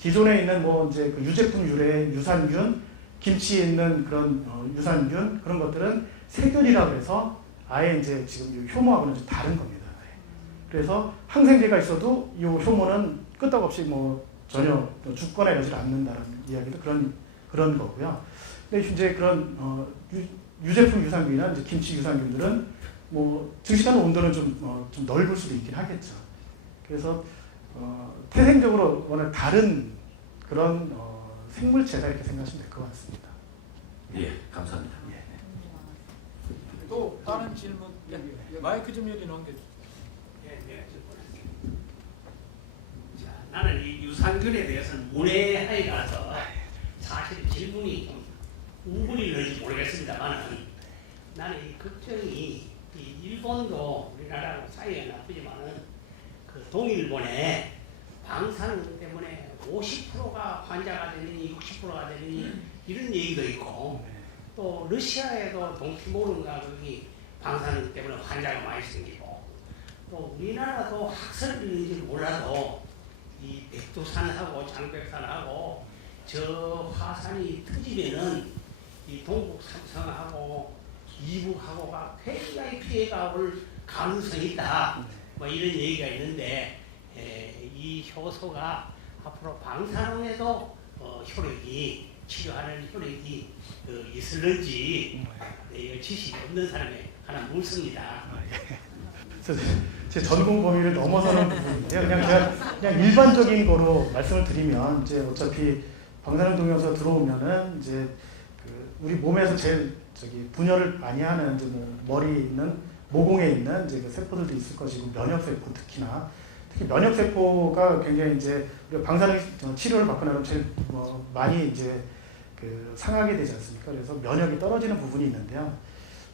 기존에 있는 뭐 이제 그 유제품 유래 유산균, 김치에 있는 그런 유산균 그런 것들은 세균이라고 해서 아예 이제 지금 이 효모하고는 좀 다른 겁니다. 그래서 항생제가 있어도 이 효모는 끄떡없이 뭐 전혀 죽거나 이러지 않는다는 이야기도 그런 거고요. 근데 이제 그런 유제품 유산균이나 이제 김치 유산균들은 뭐 증식하는 온도는 좀 넓을 수도 있긴 하겠죠. 그래서 태생적으로 워낙 다른 그런 생물체다 이렇게 생각하시면 될 것 같습니다. 예, 감사합니다. 또 다른 질문, 마이크 좀 여기 넘겨주세요. 자, 나는 이 유산균에 대해서는 문외하여가서 사실 질문이 좀 우분이는지 모르겠습니다만, 나는 이 걱정이 이 일본도 우리나라하고 사이가 나쁘지만은 그 동일본에 방사능 때문에 50%가 환자가 되느니 60%가 되느니 이런 얘기도 있고, 또 러시아에도 동티모르인가 거기 방사능 때문에 환자가 많이 생기고, 또 우리나라도 학설인지 몰라도 이 백두산하고 장백산하고 저 화산이 터지면은 이 동북 삼성하고 이북하고가 굉장히 피해가 올 가능성이 있다. 뭐 이런 얘기가 있는데, 이 효소가 앞으로 방사능에도 효력이 치료하는 효력이 있을는지 이거 지식이 없는 사람이 하나 묻습니다. 제 전공 범위를 넘어서는 부분인데요. 그냥 일반적인 거로 말씀을 드리면 이제 어차피 방사능 동요소 들어오면은 이제 그 우리 몸에서 제일 분열을 많이 하는 이제 뭐 머리 있는 모공에 있는 이제 그 세포들도 있을 것이고 면역 세포 특히 면역 세포가 굉장히 이제 방사능 치료를 받고 나면 제일 많이 이제 그 상하게 되지 않습니까? 그래서 면역이 떨어지는 부분이 있는데요.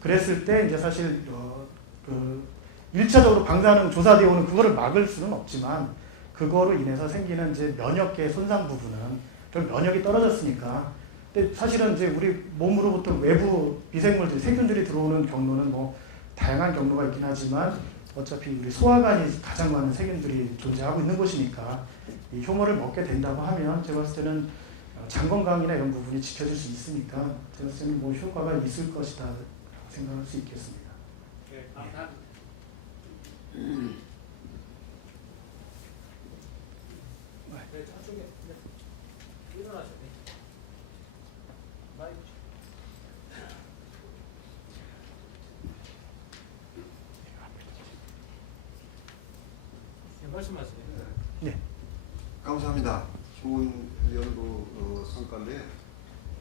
그랬을 때 이제 사실 그 1차적으로 방사능 조사되어 오는 그거를 막을 수는 없지만 그거로 인해서 생기는 이제 면역계 손상 부분은 좀 면역이 떨어졌으니까. 근데 사실은 이제 우리 몸으로부터 외부 미생물들, 세균들이 들어오는 경로는 뭐 다양한 경로가 있긴 하지만 어차피 우리 소화관이 가장 많은 세균들이 존재하고 있는 곳이니까 이 효모를 먹게 된다고 하면 제가 봤을 때는 장 건강이나 이런 부분이 지켜질 수 있으니까 제가 봤을 때는 뭐 효과가 있을 것이다 생각할 수 있겠습니다. 네, 감사합니다. 네, 저쪽에 일어나셔야 돼요. 마이크. 네, 말씀하세요. 네. 감사합니다. 좋은 연구 성과인데요.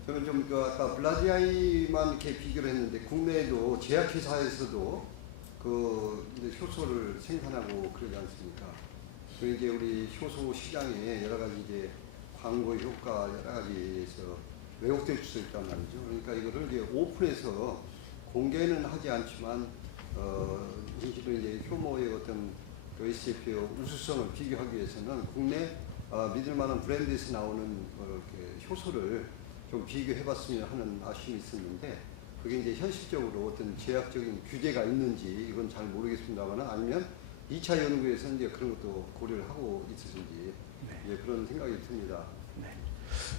저는 좀 아까 블라디아이만 이렇게 비교를 했는데 국내에도 제약회사에서도 그 이제 효소를 생산하고 그러지 않습니까? 그 이제 우리 효소 시장에 여러 가지 이제 광고 효과 여러 가지에서 왜곡될 수 있단 말이죠. 그러니까 이거를 이제 오픈해서 공개는 하지 않지만 현실로 이제 효모의 어떤 그 SJP의 우수성을 비교하기 위해서는 국내 믿을 만한 브랜드에서 나오는 이렇게 효소를 좀 비교해봤으면 하는 아쉬움이 있었는데 그게 이제 현실적으로 어떤 제약적인 규제가 있는지 이건 잘 모르겠습니다만 아니면 2차 연구에서 이제 그런 것도 고려를 하고 있으신지 이제 그런 생각이 듭니다.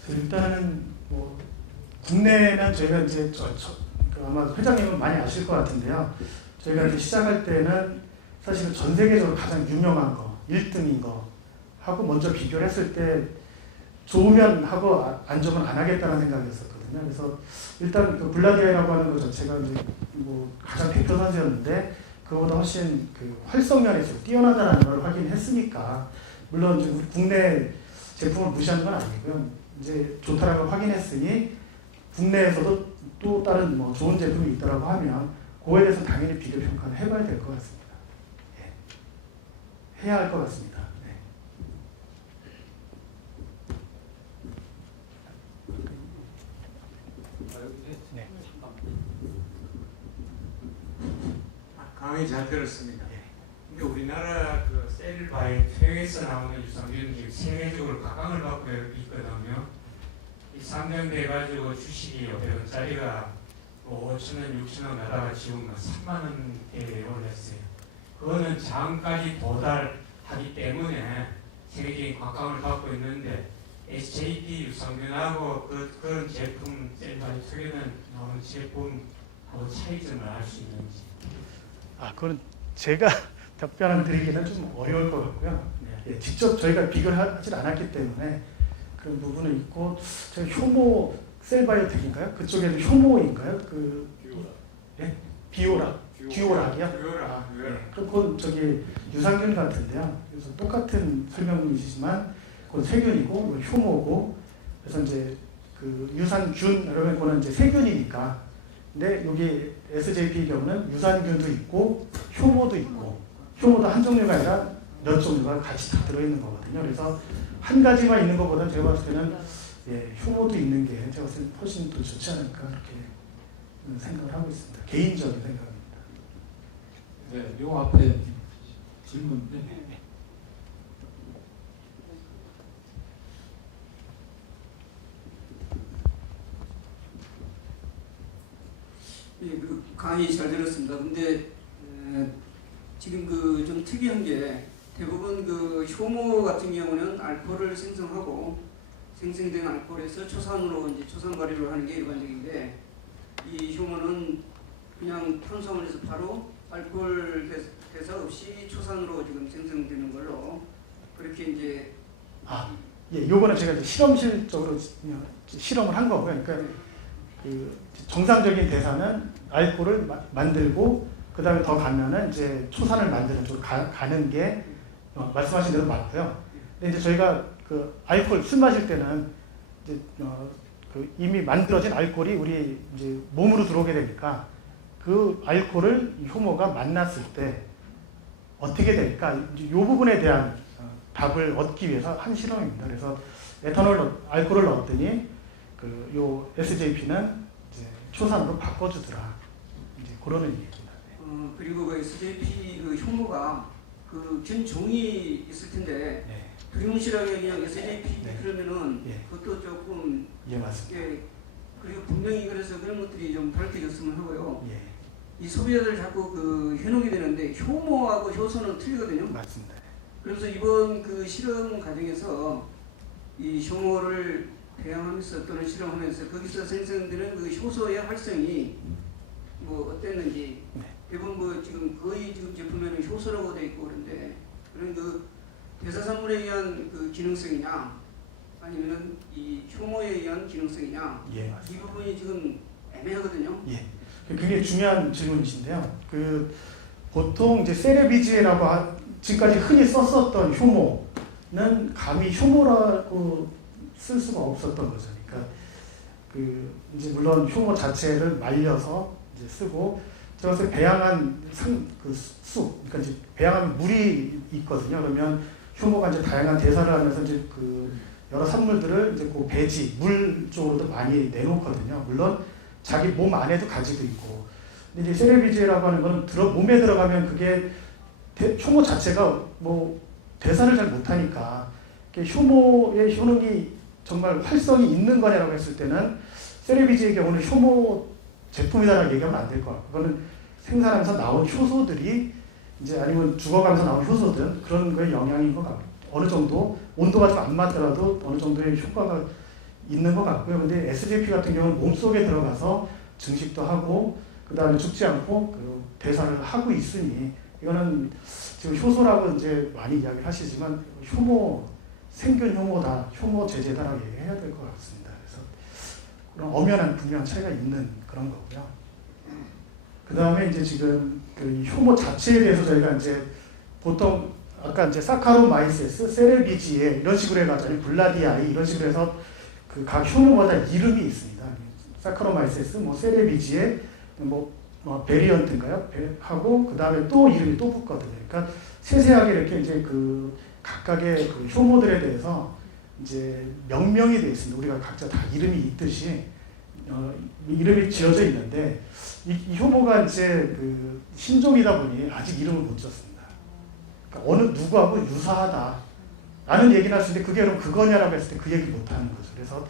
일단은 뭐 국내는 저희가 이제 그 아마 회장님은 많이 아실 것 같은데요. 저희가 이제 시작할 때는 사실은 전 세계적으로 가장 유명한 거, 1등인 거 하고 먼저 비교를 했을 때 좋으면 하고 안 좋으면 안 하겠다는 생각이었었거든요. 그래서 일단 그 블라디아이라고 하는 것 자체가 이제 뭐 가장 대표 선수였는데 그거보다 훨씬 그 활성면에서 뛰어나다는 걸 확인했으니까 물론 지금 국내 제품을 무시하는 건 아니고요. 이제 좋다라는 걸 확인했으니 국내에서도 또 다른 뭐 좋은 제품이 있다라고 하면 그거에 대해서 당연히 비교 평가를 해봐야 될 것 같습니다. 예. 해야 할 것 같습니다. 네. 네. 강의 잘 들었습니다. 근데 우리나라 그 셀바이 해외에서 나오는 유산균이 세계적으로 각광을 받고 있거든요. 이 상장돼가지고 주식이 500원짜리가 뭐 5천원, 6천원 하다가 지금 3만 원대에 올랐어요. 그거는 장까지 도달하기 때문에 세계적인 각광을 받고 있는데 SJP 유산균하고 그런 제품 셀바이 속에는 나오는 제품하고 차이점을 알 수 있는지. 그건 제가 답변을 드리기는 좀 어려울 것 같고요. 예, 직접 저희가 비교를 하지 않았기 때문에 그런 부분은 있고, 제가 효모 셀바이오텍인가요? 그쪽에도 효모인가요? 그 예? 듀오락이요? 그건 저기 유산균 같은데요. 그래서 똑같은 설명이시지만 그건 세균이고 이건 효모고, 그래서 이제 그 유산균 이러면 그거는 이제 세균이니까. 근데 여기 SJP의 경우는 유산균도 있고 효모도 있고, 효모도 한 종류가 아니라 몇 종류가 같이 다 들어있는 거거든요. 그래서 한 가지만 있는 것보다는 제가 봤을 때는 효모도 있는 게 제가 봤을 때 훨씬 더 좋지 않을까 그렇게 생각을 하고 있습니다. 개인적인 생각입니다. 네, 요 앞에 질문. 네. 예, 그 강의 잘 들었습니다. 근데 지금 그 좀 특이한 게 대부분 그 효모 같은 경우는 알코올을 생성하고 생성된 알코올에서 초산으로 이제 초산 발효를 하는 게 일반적인데, 이 효모는 그냥 탄수화물에서 바로 알코올 대사 없이 초산으로 지금 생성되는 걸로 그렇게 이제 요거는 제가 이제 실험실적으로 실험을 한 거고요. 그러니까 그 정상적인 대사는 알코올을 만들고 그 다음에 더 가면은 이제 초산을 만드는 쪽으로 가는 게 말씀하신 대로 맞고요. 근데 이제 저희가 그 알코올 술 마실 때는 이제 그 이미 만들어진 알코올이 우리 이제 몸으로 들어오게 되니까 그 알코올을 효모가 만났을 때 어떻게 될까? 이 부분에 대한 답을 얻기 위해서 한 실험입니다. 그래서 알코올을 넣었더니 그 요 SJP는 이제 초산으로 바꿔주더라. 이제 그런 의미입니다. 그리고 그 SJP 그 효모가 그 균 종이 있을 텐데 두리뭉실하게 그냥 SJP 그러면은 그것도 조금 맞습니다. 그리고 분명히 그래서 그런 것들이 좀 밝혀졌으면 하고요. 이 소비자들 자꾸 그 현혹이 되는데 효모하고 효소는 틀리거든요. 맞습니다. 그래서 이번 그 실험 과정에서 이 효모를 배양하면서 또는 실험하면서 거기서 생성되는 그 효소의 활성이 뭐 어땠는지, 대부분 뭐 지금 거의 지금 제품에는 효소라고 되어 있고 그런데 그런 그 대사산물에 의한 그 기능성이냐 아니면은 이 효모에 의한 기능성이냐, 이 부분이 지금 애매하거든요. 그게 중요한 질문이신데요. 그 보통 이제 세레비지에라고 지금까지 흔히 썼었던 효모는 감히 효모라고 쓸 수가 없었던 거죠. 그러니까 그 이제 물론 효모 자체를 말려서 이제 쓰고, 제가 봤을 때 배양한 그러니까 이제 배양한 물이 있거든요. 그러면 효모가 이제 다양한 대사를 하면서 이제 그 여러 산물들을 이제 그 배지, 물 쪽으로도 많이 내놓거든요. 물론 자기 몸 안에도 가지고 있고. 근데 이제 세레비지라고 하는 거는 몸에 들어가면 그게 효모 자체가 뭐 대사를 잘 못하니까 효모의 효능이 정말 활성이 있는 거냐라고 했을 때는 세레비지의 경우는 효모 제품이다라고 얘기하면 안 될 것 같고, 그거는 생산하면서 나온 효소들이 이제 아니면 죽어가면서 나온 효소든 그런 거에 영향인 것 같고, 어느 정도 온도가 좀 안 맞더라도 어느 정도의 효과가 있는 것 같고요. 근데 SJP 같은 경우는 몸속에 들어가서 증식도 하고 그 다음에 죽지 않고 그 대사를 하고 있으니 이거는 지금 효소라고 이제 많이 이야기를 하시지만 효모, 생균 효모다, 효모 제제다라고 얘기해야 될 것 같습니다. 그래서 그런 엄연한 분명한 차이가 있는 그런 거고요. 그 다음에 이제 지금 그 효모 자체에 대해서 저희가 이제 보통 아까 이제 사카로마이세스, 세레비지에 이런 식으로 해가지고 블라디아이 이런 식으로 해서 그 각 효모마다 이름이 있습니다. 사카로마이세스, 뭐 세레비지에 뭐 베리언트인가요? 하고 그 다음에 또 이름이 또 붙거든요. 그러니까 세세하게 이렇게 이제 그 각각의 그 효모들에 대해서 이제 명명이 되어 있습니다. 우리가 각자 다 이름이 있듯이 이름이 지어져 있는데 이 효모가 이제 그 신종이다 보니 아직 이름을 못 줬습니다. 그러니까 어느 누구하고 유사하다 라는 얘기는 할 수 있는데 그게 그럼 그거냐라고 했을 때 그 얘기 못 하는 거죠. 그래서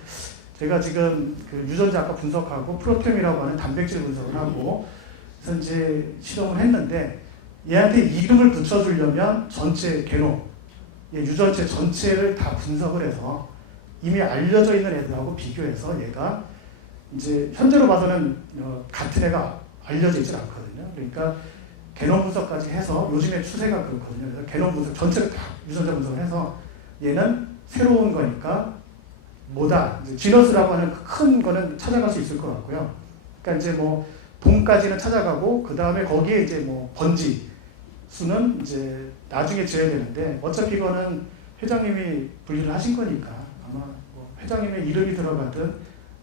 제가 지금 그 유전자 아까 분석하고 프로테움이라고 하는 단백질 분석을 하고 그래서 이제 실험을 했는데 얘한테 이름을 붙여주려면 전체 게놈, 유전체 전체를 다 분석을 해서 이미 알려져 있는 애들하고 비교해서 얘가 이제 현재로 봐서는 같은 애가 알려져 있진 않거든요. 그러니까 게놈 분석까지 해서 요즘의 추세가 그렇거든요. 그래서 게놈 분석 전체를 다 유전자 분석을 해서 얘는 새로운 거니까 뭐다. 이제 지너스라고 하는 큰 거는 찾아갈 수 있을 것 같고요. 그러니까 이제 뭐 동까지는 찾아가고 그 다음에 거기에 이제 뭐 번지 수는 이제 나중에 지어야 되는데 어차피 이거는 회장님이 분리를 하신 거니까 아마 뭐 회장님의 이름이 들어가든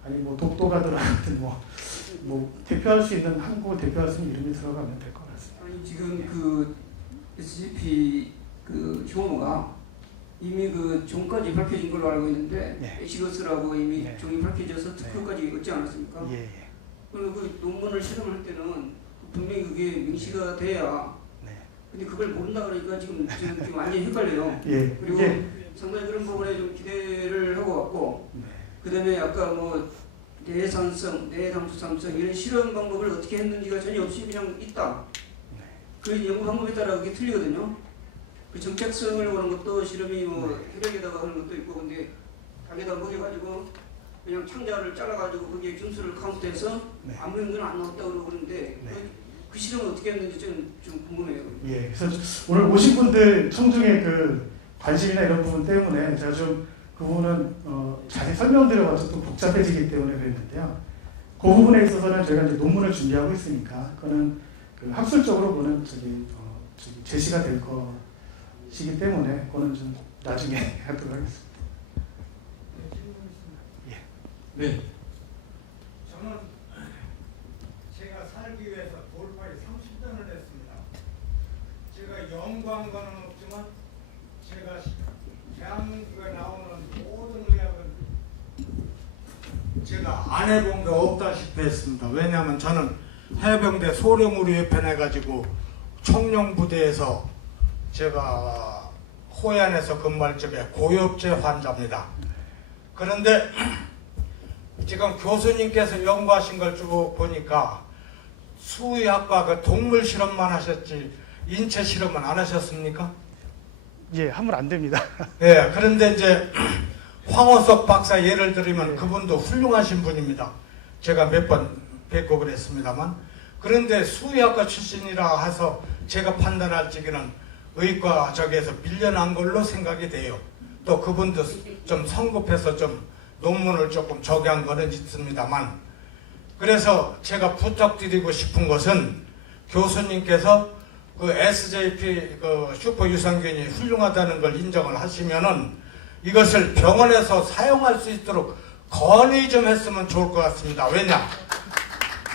아니 뭐 독도가 들어가든 뭐 대표할 수 있는 한국을 대표할 수 있는 이름이 들어가면 될 것 같습니다. 아니 지금 그 SGP 그 효모가 이미 그 종까지 밝혀진 걸로 알고 있는데 네. 에시거스라고 이미 네. 종이 밝혀져서 특허까지 얻지 않았습니까? 예. 그리고 그 논문을 실험할 때는 분명히 그게 명시가 돼야. 네. 근데 그걸 모른다 그러니까 지금 완전히 헷갈려요. 예. 그리고 이게 상당히 그런 부분에 좀 기대를 하고 왔고, 네. 그다음에 아까 뭐 내산성, 내상수삼성 이런 실험 방법을 어떻게 했는지가 전혀 없이 그냥 있다. 네. 그 연구 방법에 따라 그게 틀리거든요. 그 정착성을 보는 것도 실험이 뭐 혈액에다가 하는 것도 있고, 근데 닭에다 먹여가지고 그냥 창자를 잘라가지고 거기에 점수를 카운트해서 네. 아무 건 안 나왔다 그러고 그러는데 네. 그 실험은 어떻게 했는지 좀 궁금해요. 예. 그래서 오늘 오신 분들 청중의 그 관심이나 이런 부분 때문에 제가 좀 그 부분은 자세히 설명드려가지고 또 복잡해지기 때문에 그랬는데요. 그 부분에 있어서는 저희가 이제 논문을 준비하고 있으니까 그거는 그 학술적으로 그거는 저기 제시가 될 것이기 때문에 그거는 좀 나중에 하도록 하겠습니다. 네. 저는 제가 살기 위해서 돌파리 30년을 했습니다. 제가 연구한 거는 없지만 제가 대한민국에 나오는 모든 의학은 제가 안 해본 게 없다시피 했습니다. 왜냐하면 저는 해병대 소령으로 입편해가지고 청룡부대에서 제가 호얀에서 근무할 적에 고엽제 환자입니다. 그런데 지금 교수님께서 연구하신 걸 쭉 보니까 수의학과 그 동물 실험만 하셨지 인체 실험은 안 하셨습니까? 예, 하면 안 됩니다. 예, 그런데 이제 황호석 박사 예를 들면 네. 그분도 훌륭하신 분입니다. 제가 몇 번 뵙고 그랬습니다만, 그런데 수의학과 출신이라 해서 제가 판단할 적에는 의과 저기에서 밀려난 걸로 생각이 돼요. 또 그분도 좀 성급해서 좀 논문을 조금 저기한 거는 있습니다만, 그래서 제가 부탁드리고 싶은 것은 교수님께서 그 SJP 그 슈퍼 유산균이 훌륭하다는 걸 인정을 하시면은 이것을 병원에서 사용할 수 있도록 건의 좀 했으면 좋을 것 같습니다. 왜냐?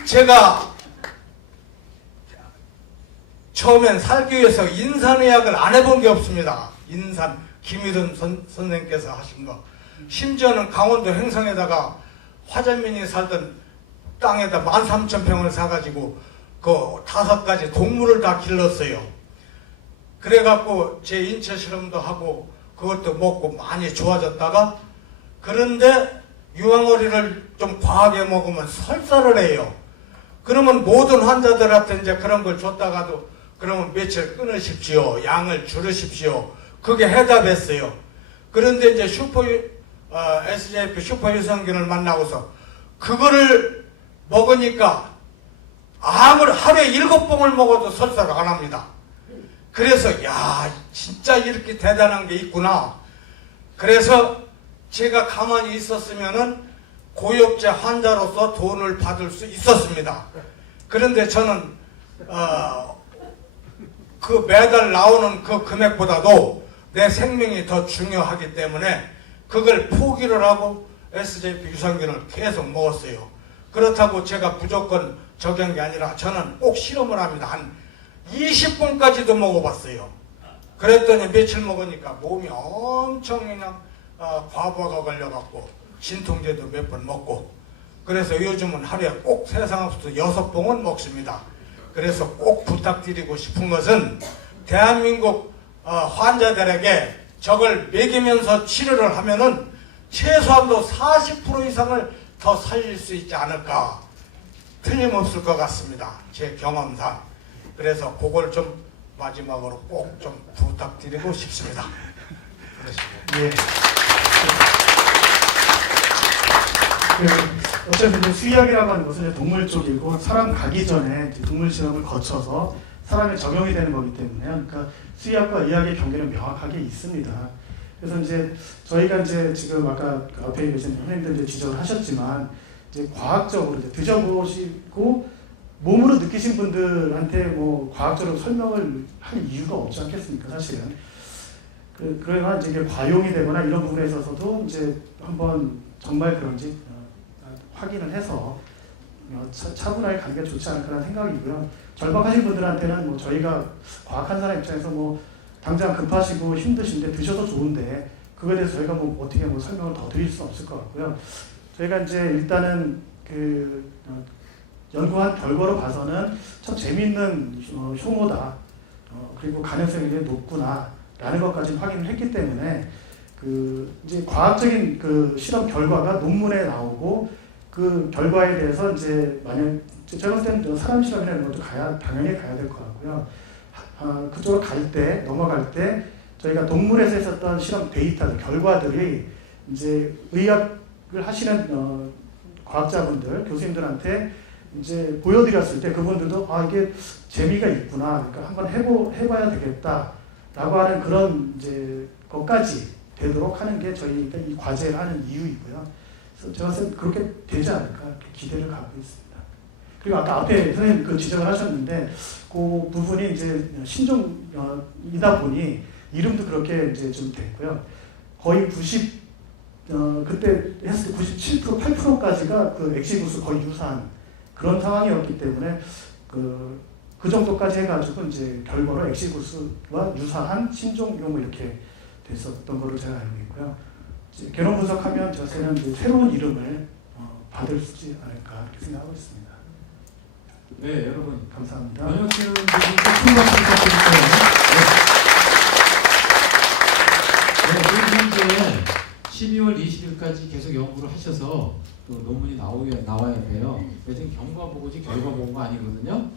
제가 처음엔 살기 위해서 인산의학을 안 해본 게 없습니다. 인산 김일은 선생님께서 하신 거. 심지어는 강원도 행성에다가 화전민이 살던 땅에다 13,000평을 사가지고 그 5가지 동물을 다 길렀어요. 그래갖고 제 인체 실험도 하고 그것도 먹고 많이 좋아졌다가, 그런데 유황오리를 좀 과하게 먹으면 설사를 해요. 그러면 모든 환자들한테 이제 그런 걸 줬다가도 그러면 며칠 끊으십시오. 양을 줄이십시오. 그게 해답했어요. 그런데 이제 SJP 슈퍼 유산균을 만나고서 그거를 먹으니까 아무리 하루에 7봉을 먹어도 설사가 안 합니다. 그래서 야 진짜 이렇게 대단한 게 있구나. 그래서 제가 가만히 있었으면은 고엽제 환자로서 돈을 받을 수 있었습니다. 그런데 저는 그 매달 나오는 그 금액보다도 내 생명이 더 중요하기 때문에 그걸 포기를 하고 SJP 유산균을 계속 먹었어요. 그렇다고 제가 무조건 적용한 게 아니라 저는 꼭 실험을 합니다. 한 20분까지도 먹어봤어요. 그랬더니 며칠 먹으니까 몸이 엄청 그냥 과부하가 걸려갖고 진통제도 몇 번 먹고 그래서 요즘은 하루에 꼭 세상 없어도 6봉은 먹습니다. 그래서 꼭 부탁드리고 싶은 것은 대한민국 환자들에게 저걸 먹이면서 치료를 하면은 최소한도 40% 이상을 더 살릴 수 있지 않을까. 틀림없을 것 같습니다. 제 경험상. 그래서 그걸 좀 마지막으로 꼭 좀 부탁드리고 싶습니다. 예. 어차피 이제 수의학이라고 하는 것은 이제 동물 쪽이고 사람 가기 전에 이제 동물 실험을 거쳐서 사람에 적용이 되는 거기 때문에 그러니까 수의학과 의학의 경계는 명확하게 있습니다. 그래서 이제 저희가 이제 지금 아까 그 앞에 계신 선생님들 이제 지적을 하셨지만 이제 과학적으로 이제 드셔보시고 몸으로 느끼신 분들한테 뭐 과학적으로 설명을 할 이유가 없지 않겠습니까, 사실은. 그러나 이제 이게 과용이 되거나 이런 부분에 있어서도 이제 한번 정말 그런지 확인을 해서 차분하게 가는 게 좋지 않을까라는 생각이고요. 절박하신 분들한테는 뭐 저희가 과학한 사람 입장에서 뭐 당장 급하시고 힘드신데 드셔도 좋은데 그거에 대해서 저희가 뭐 어떻게 뭐 설명을 더 드릴 수 없을 것 같고요. 저희가 이제 일단은 그 연구한 결과로 봐서는 참 재미있는 효모다. 그리고 가능성이 굉장히 높구나라는 것까지 확인을 했기 때문에 그 이제 과학적인 그 실험 결과가 논문에 나오고 그 결과에 대해서 이제 만약 제가 봤을 때는 사람 실험이라는 것도 당연히 가야 될 것 같고요. 그쪽으로 넘어갈 때 저희가 동물에서 했었던 실험 데이터 결과들이 이제 의학을 하시는 과학자분들, 교수님들한테 이제 보여드렸을 때 그분들도 이게 재미가 있구나, 그러니까 한번 해봐야 되겠다라고 하는 그런 이제 것까지 되도록 하는 게 저희가 이 과제를 하는 이유이고요. 그래서 제가 봤을 때 그렇게 되지 않을까 이렇게 기대를 갖고 있습니다. 그리고 아까 앞에 선생님 그 지적을 하셨는데 그 부분이 이제 신종이다 보니 이름도 그렇게 이제 좀 됐고요. 거의 그때 했을 때 97%, 8%까지가 그 엑시구스 거의 유사한 그런 상황이었기 때문에 그 정도까지 해가지고 이제 결과로 엑시구스와 유사한 신종용 이렇게 됐었던 거를 제가 알고 있고요. 이제 개론 분석하면 저는 이제 새로운 이름을 받을 수 있지 않을까 이렇게 생각하고 있습니다. 네, 여러분 감사합니다. 번역되는 부분 큰 박수 부탁드릴게요. 네, 현재 12월 20일까지 계속 연구를 하셔서 또 논문이 나와야 돼요. 지금 경과 보고지 결과 보고가 아니거든요.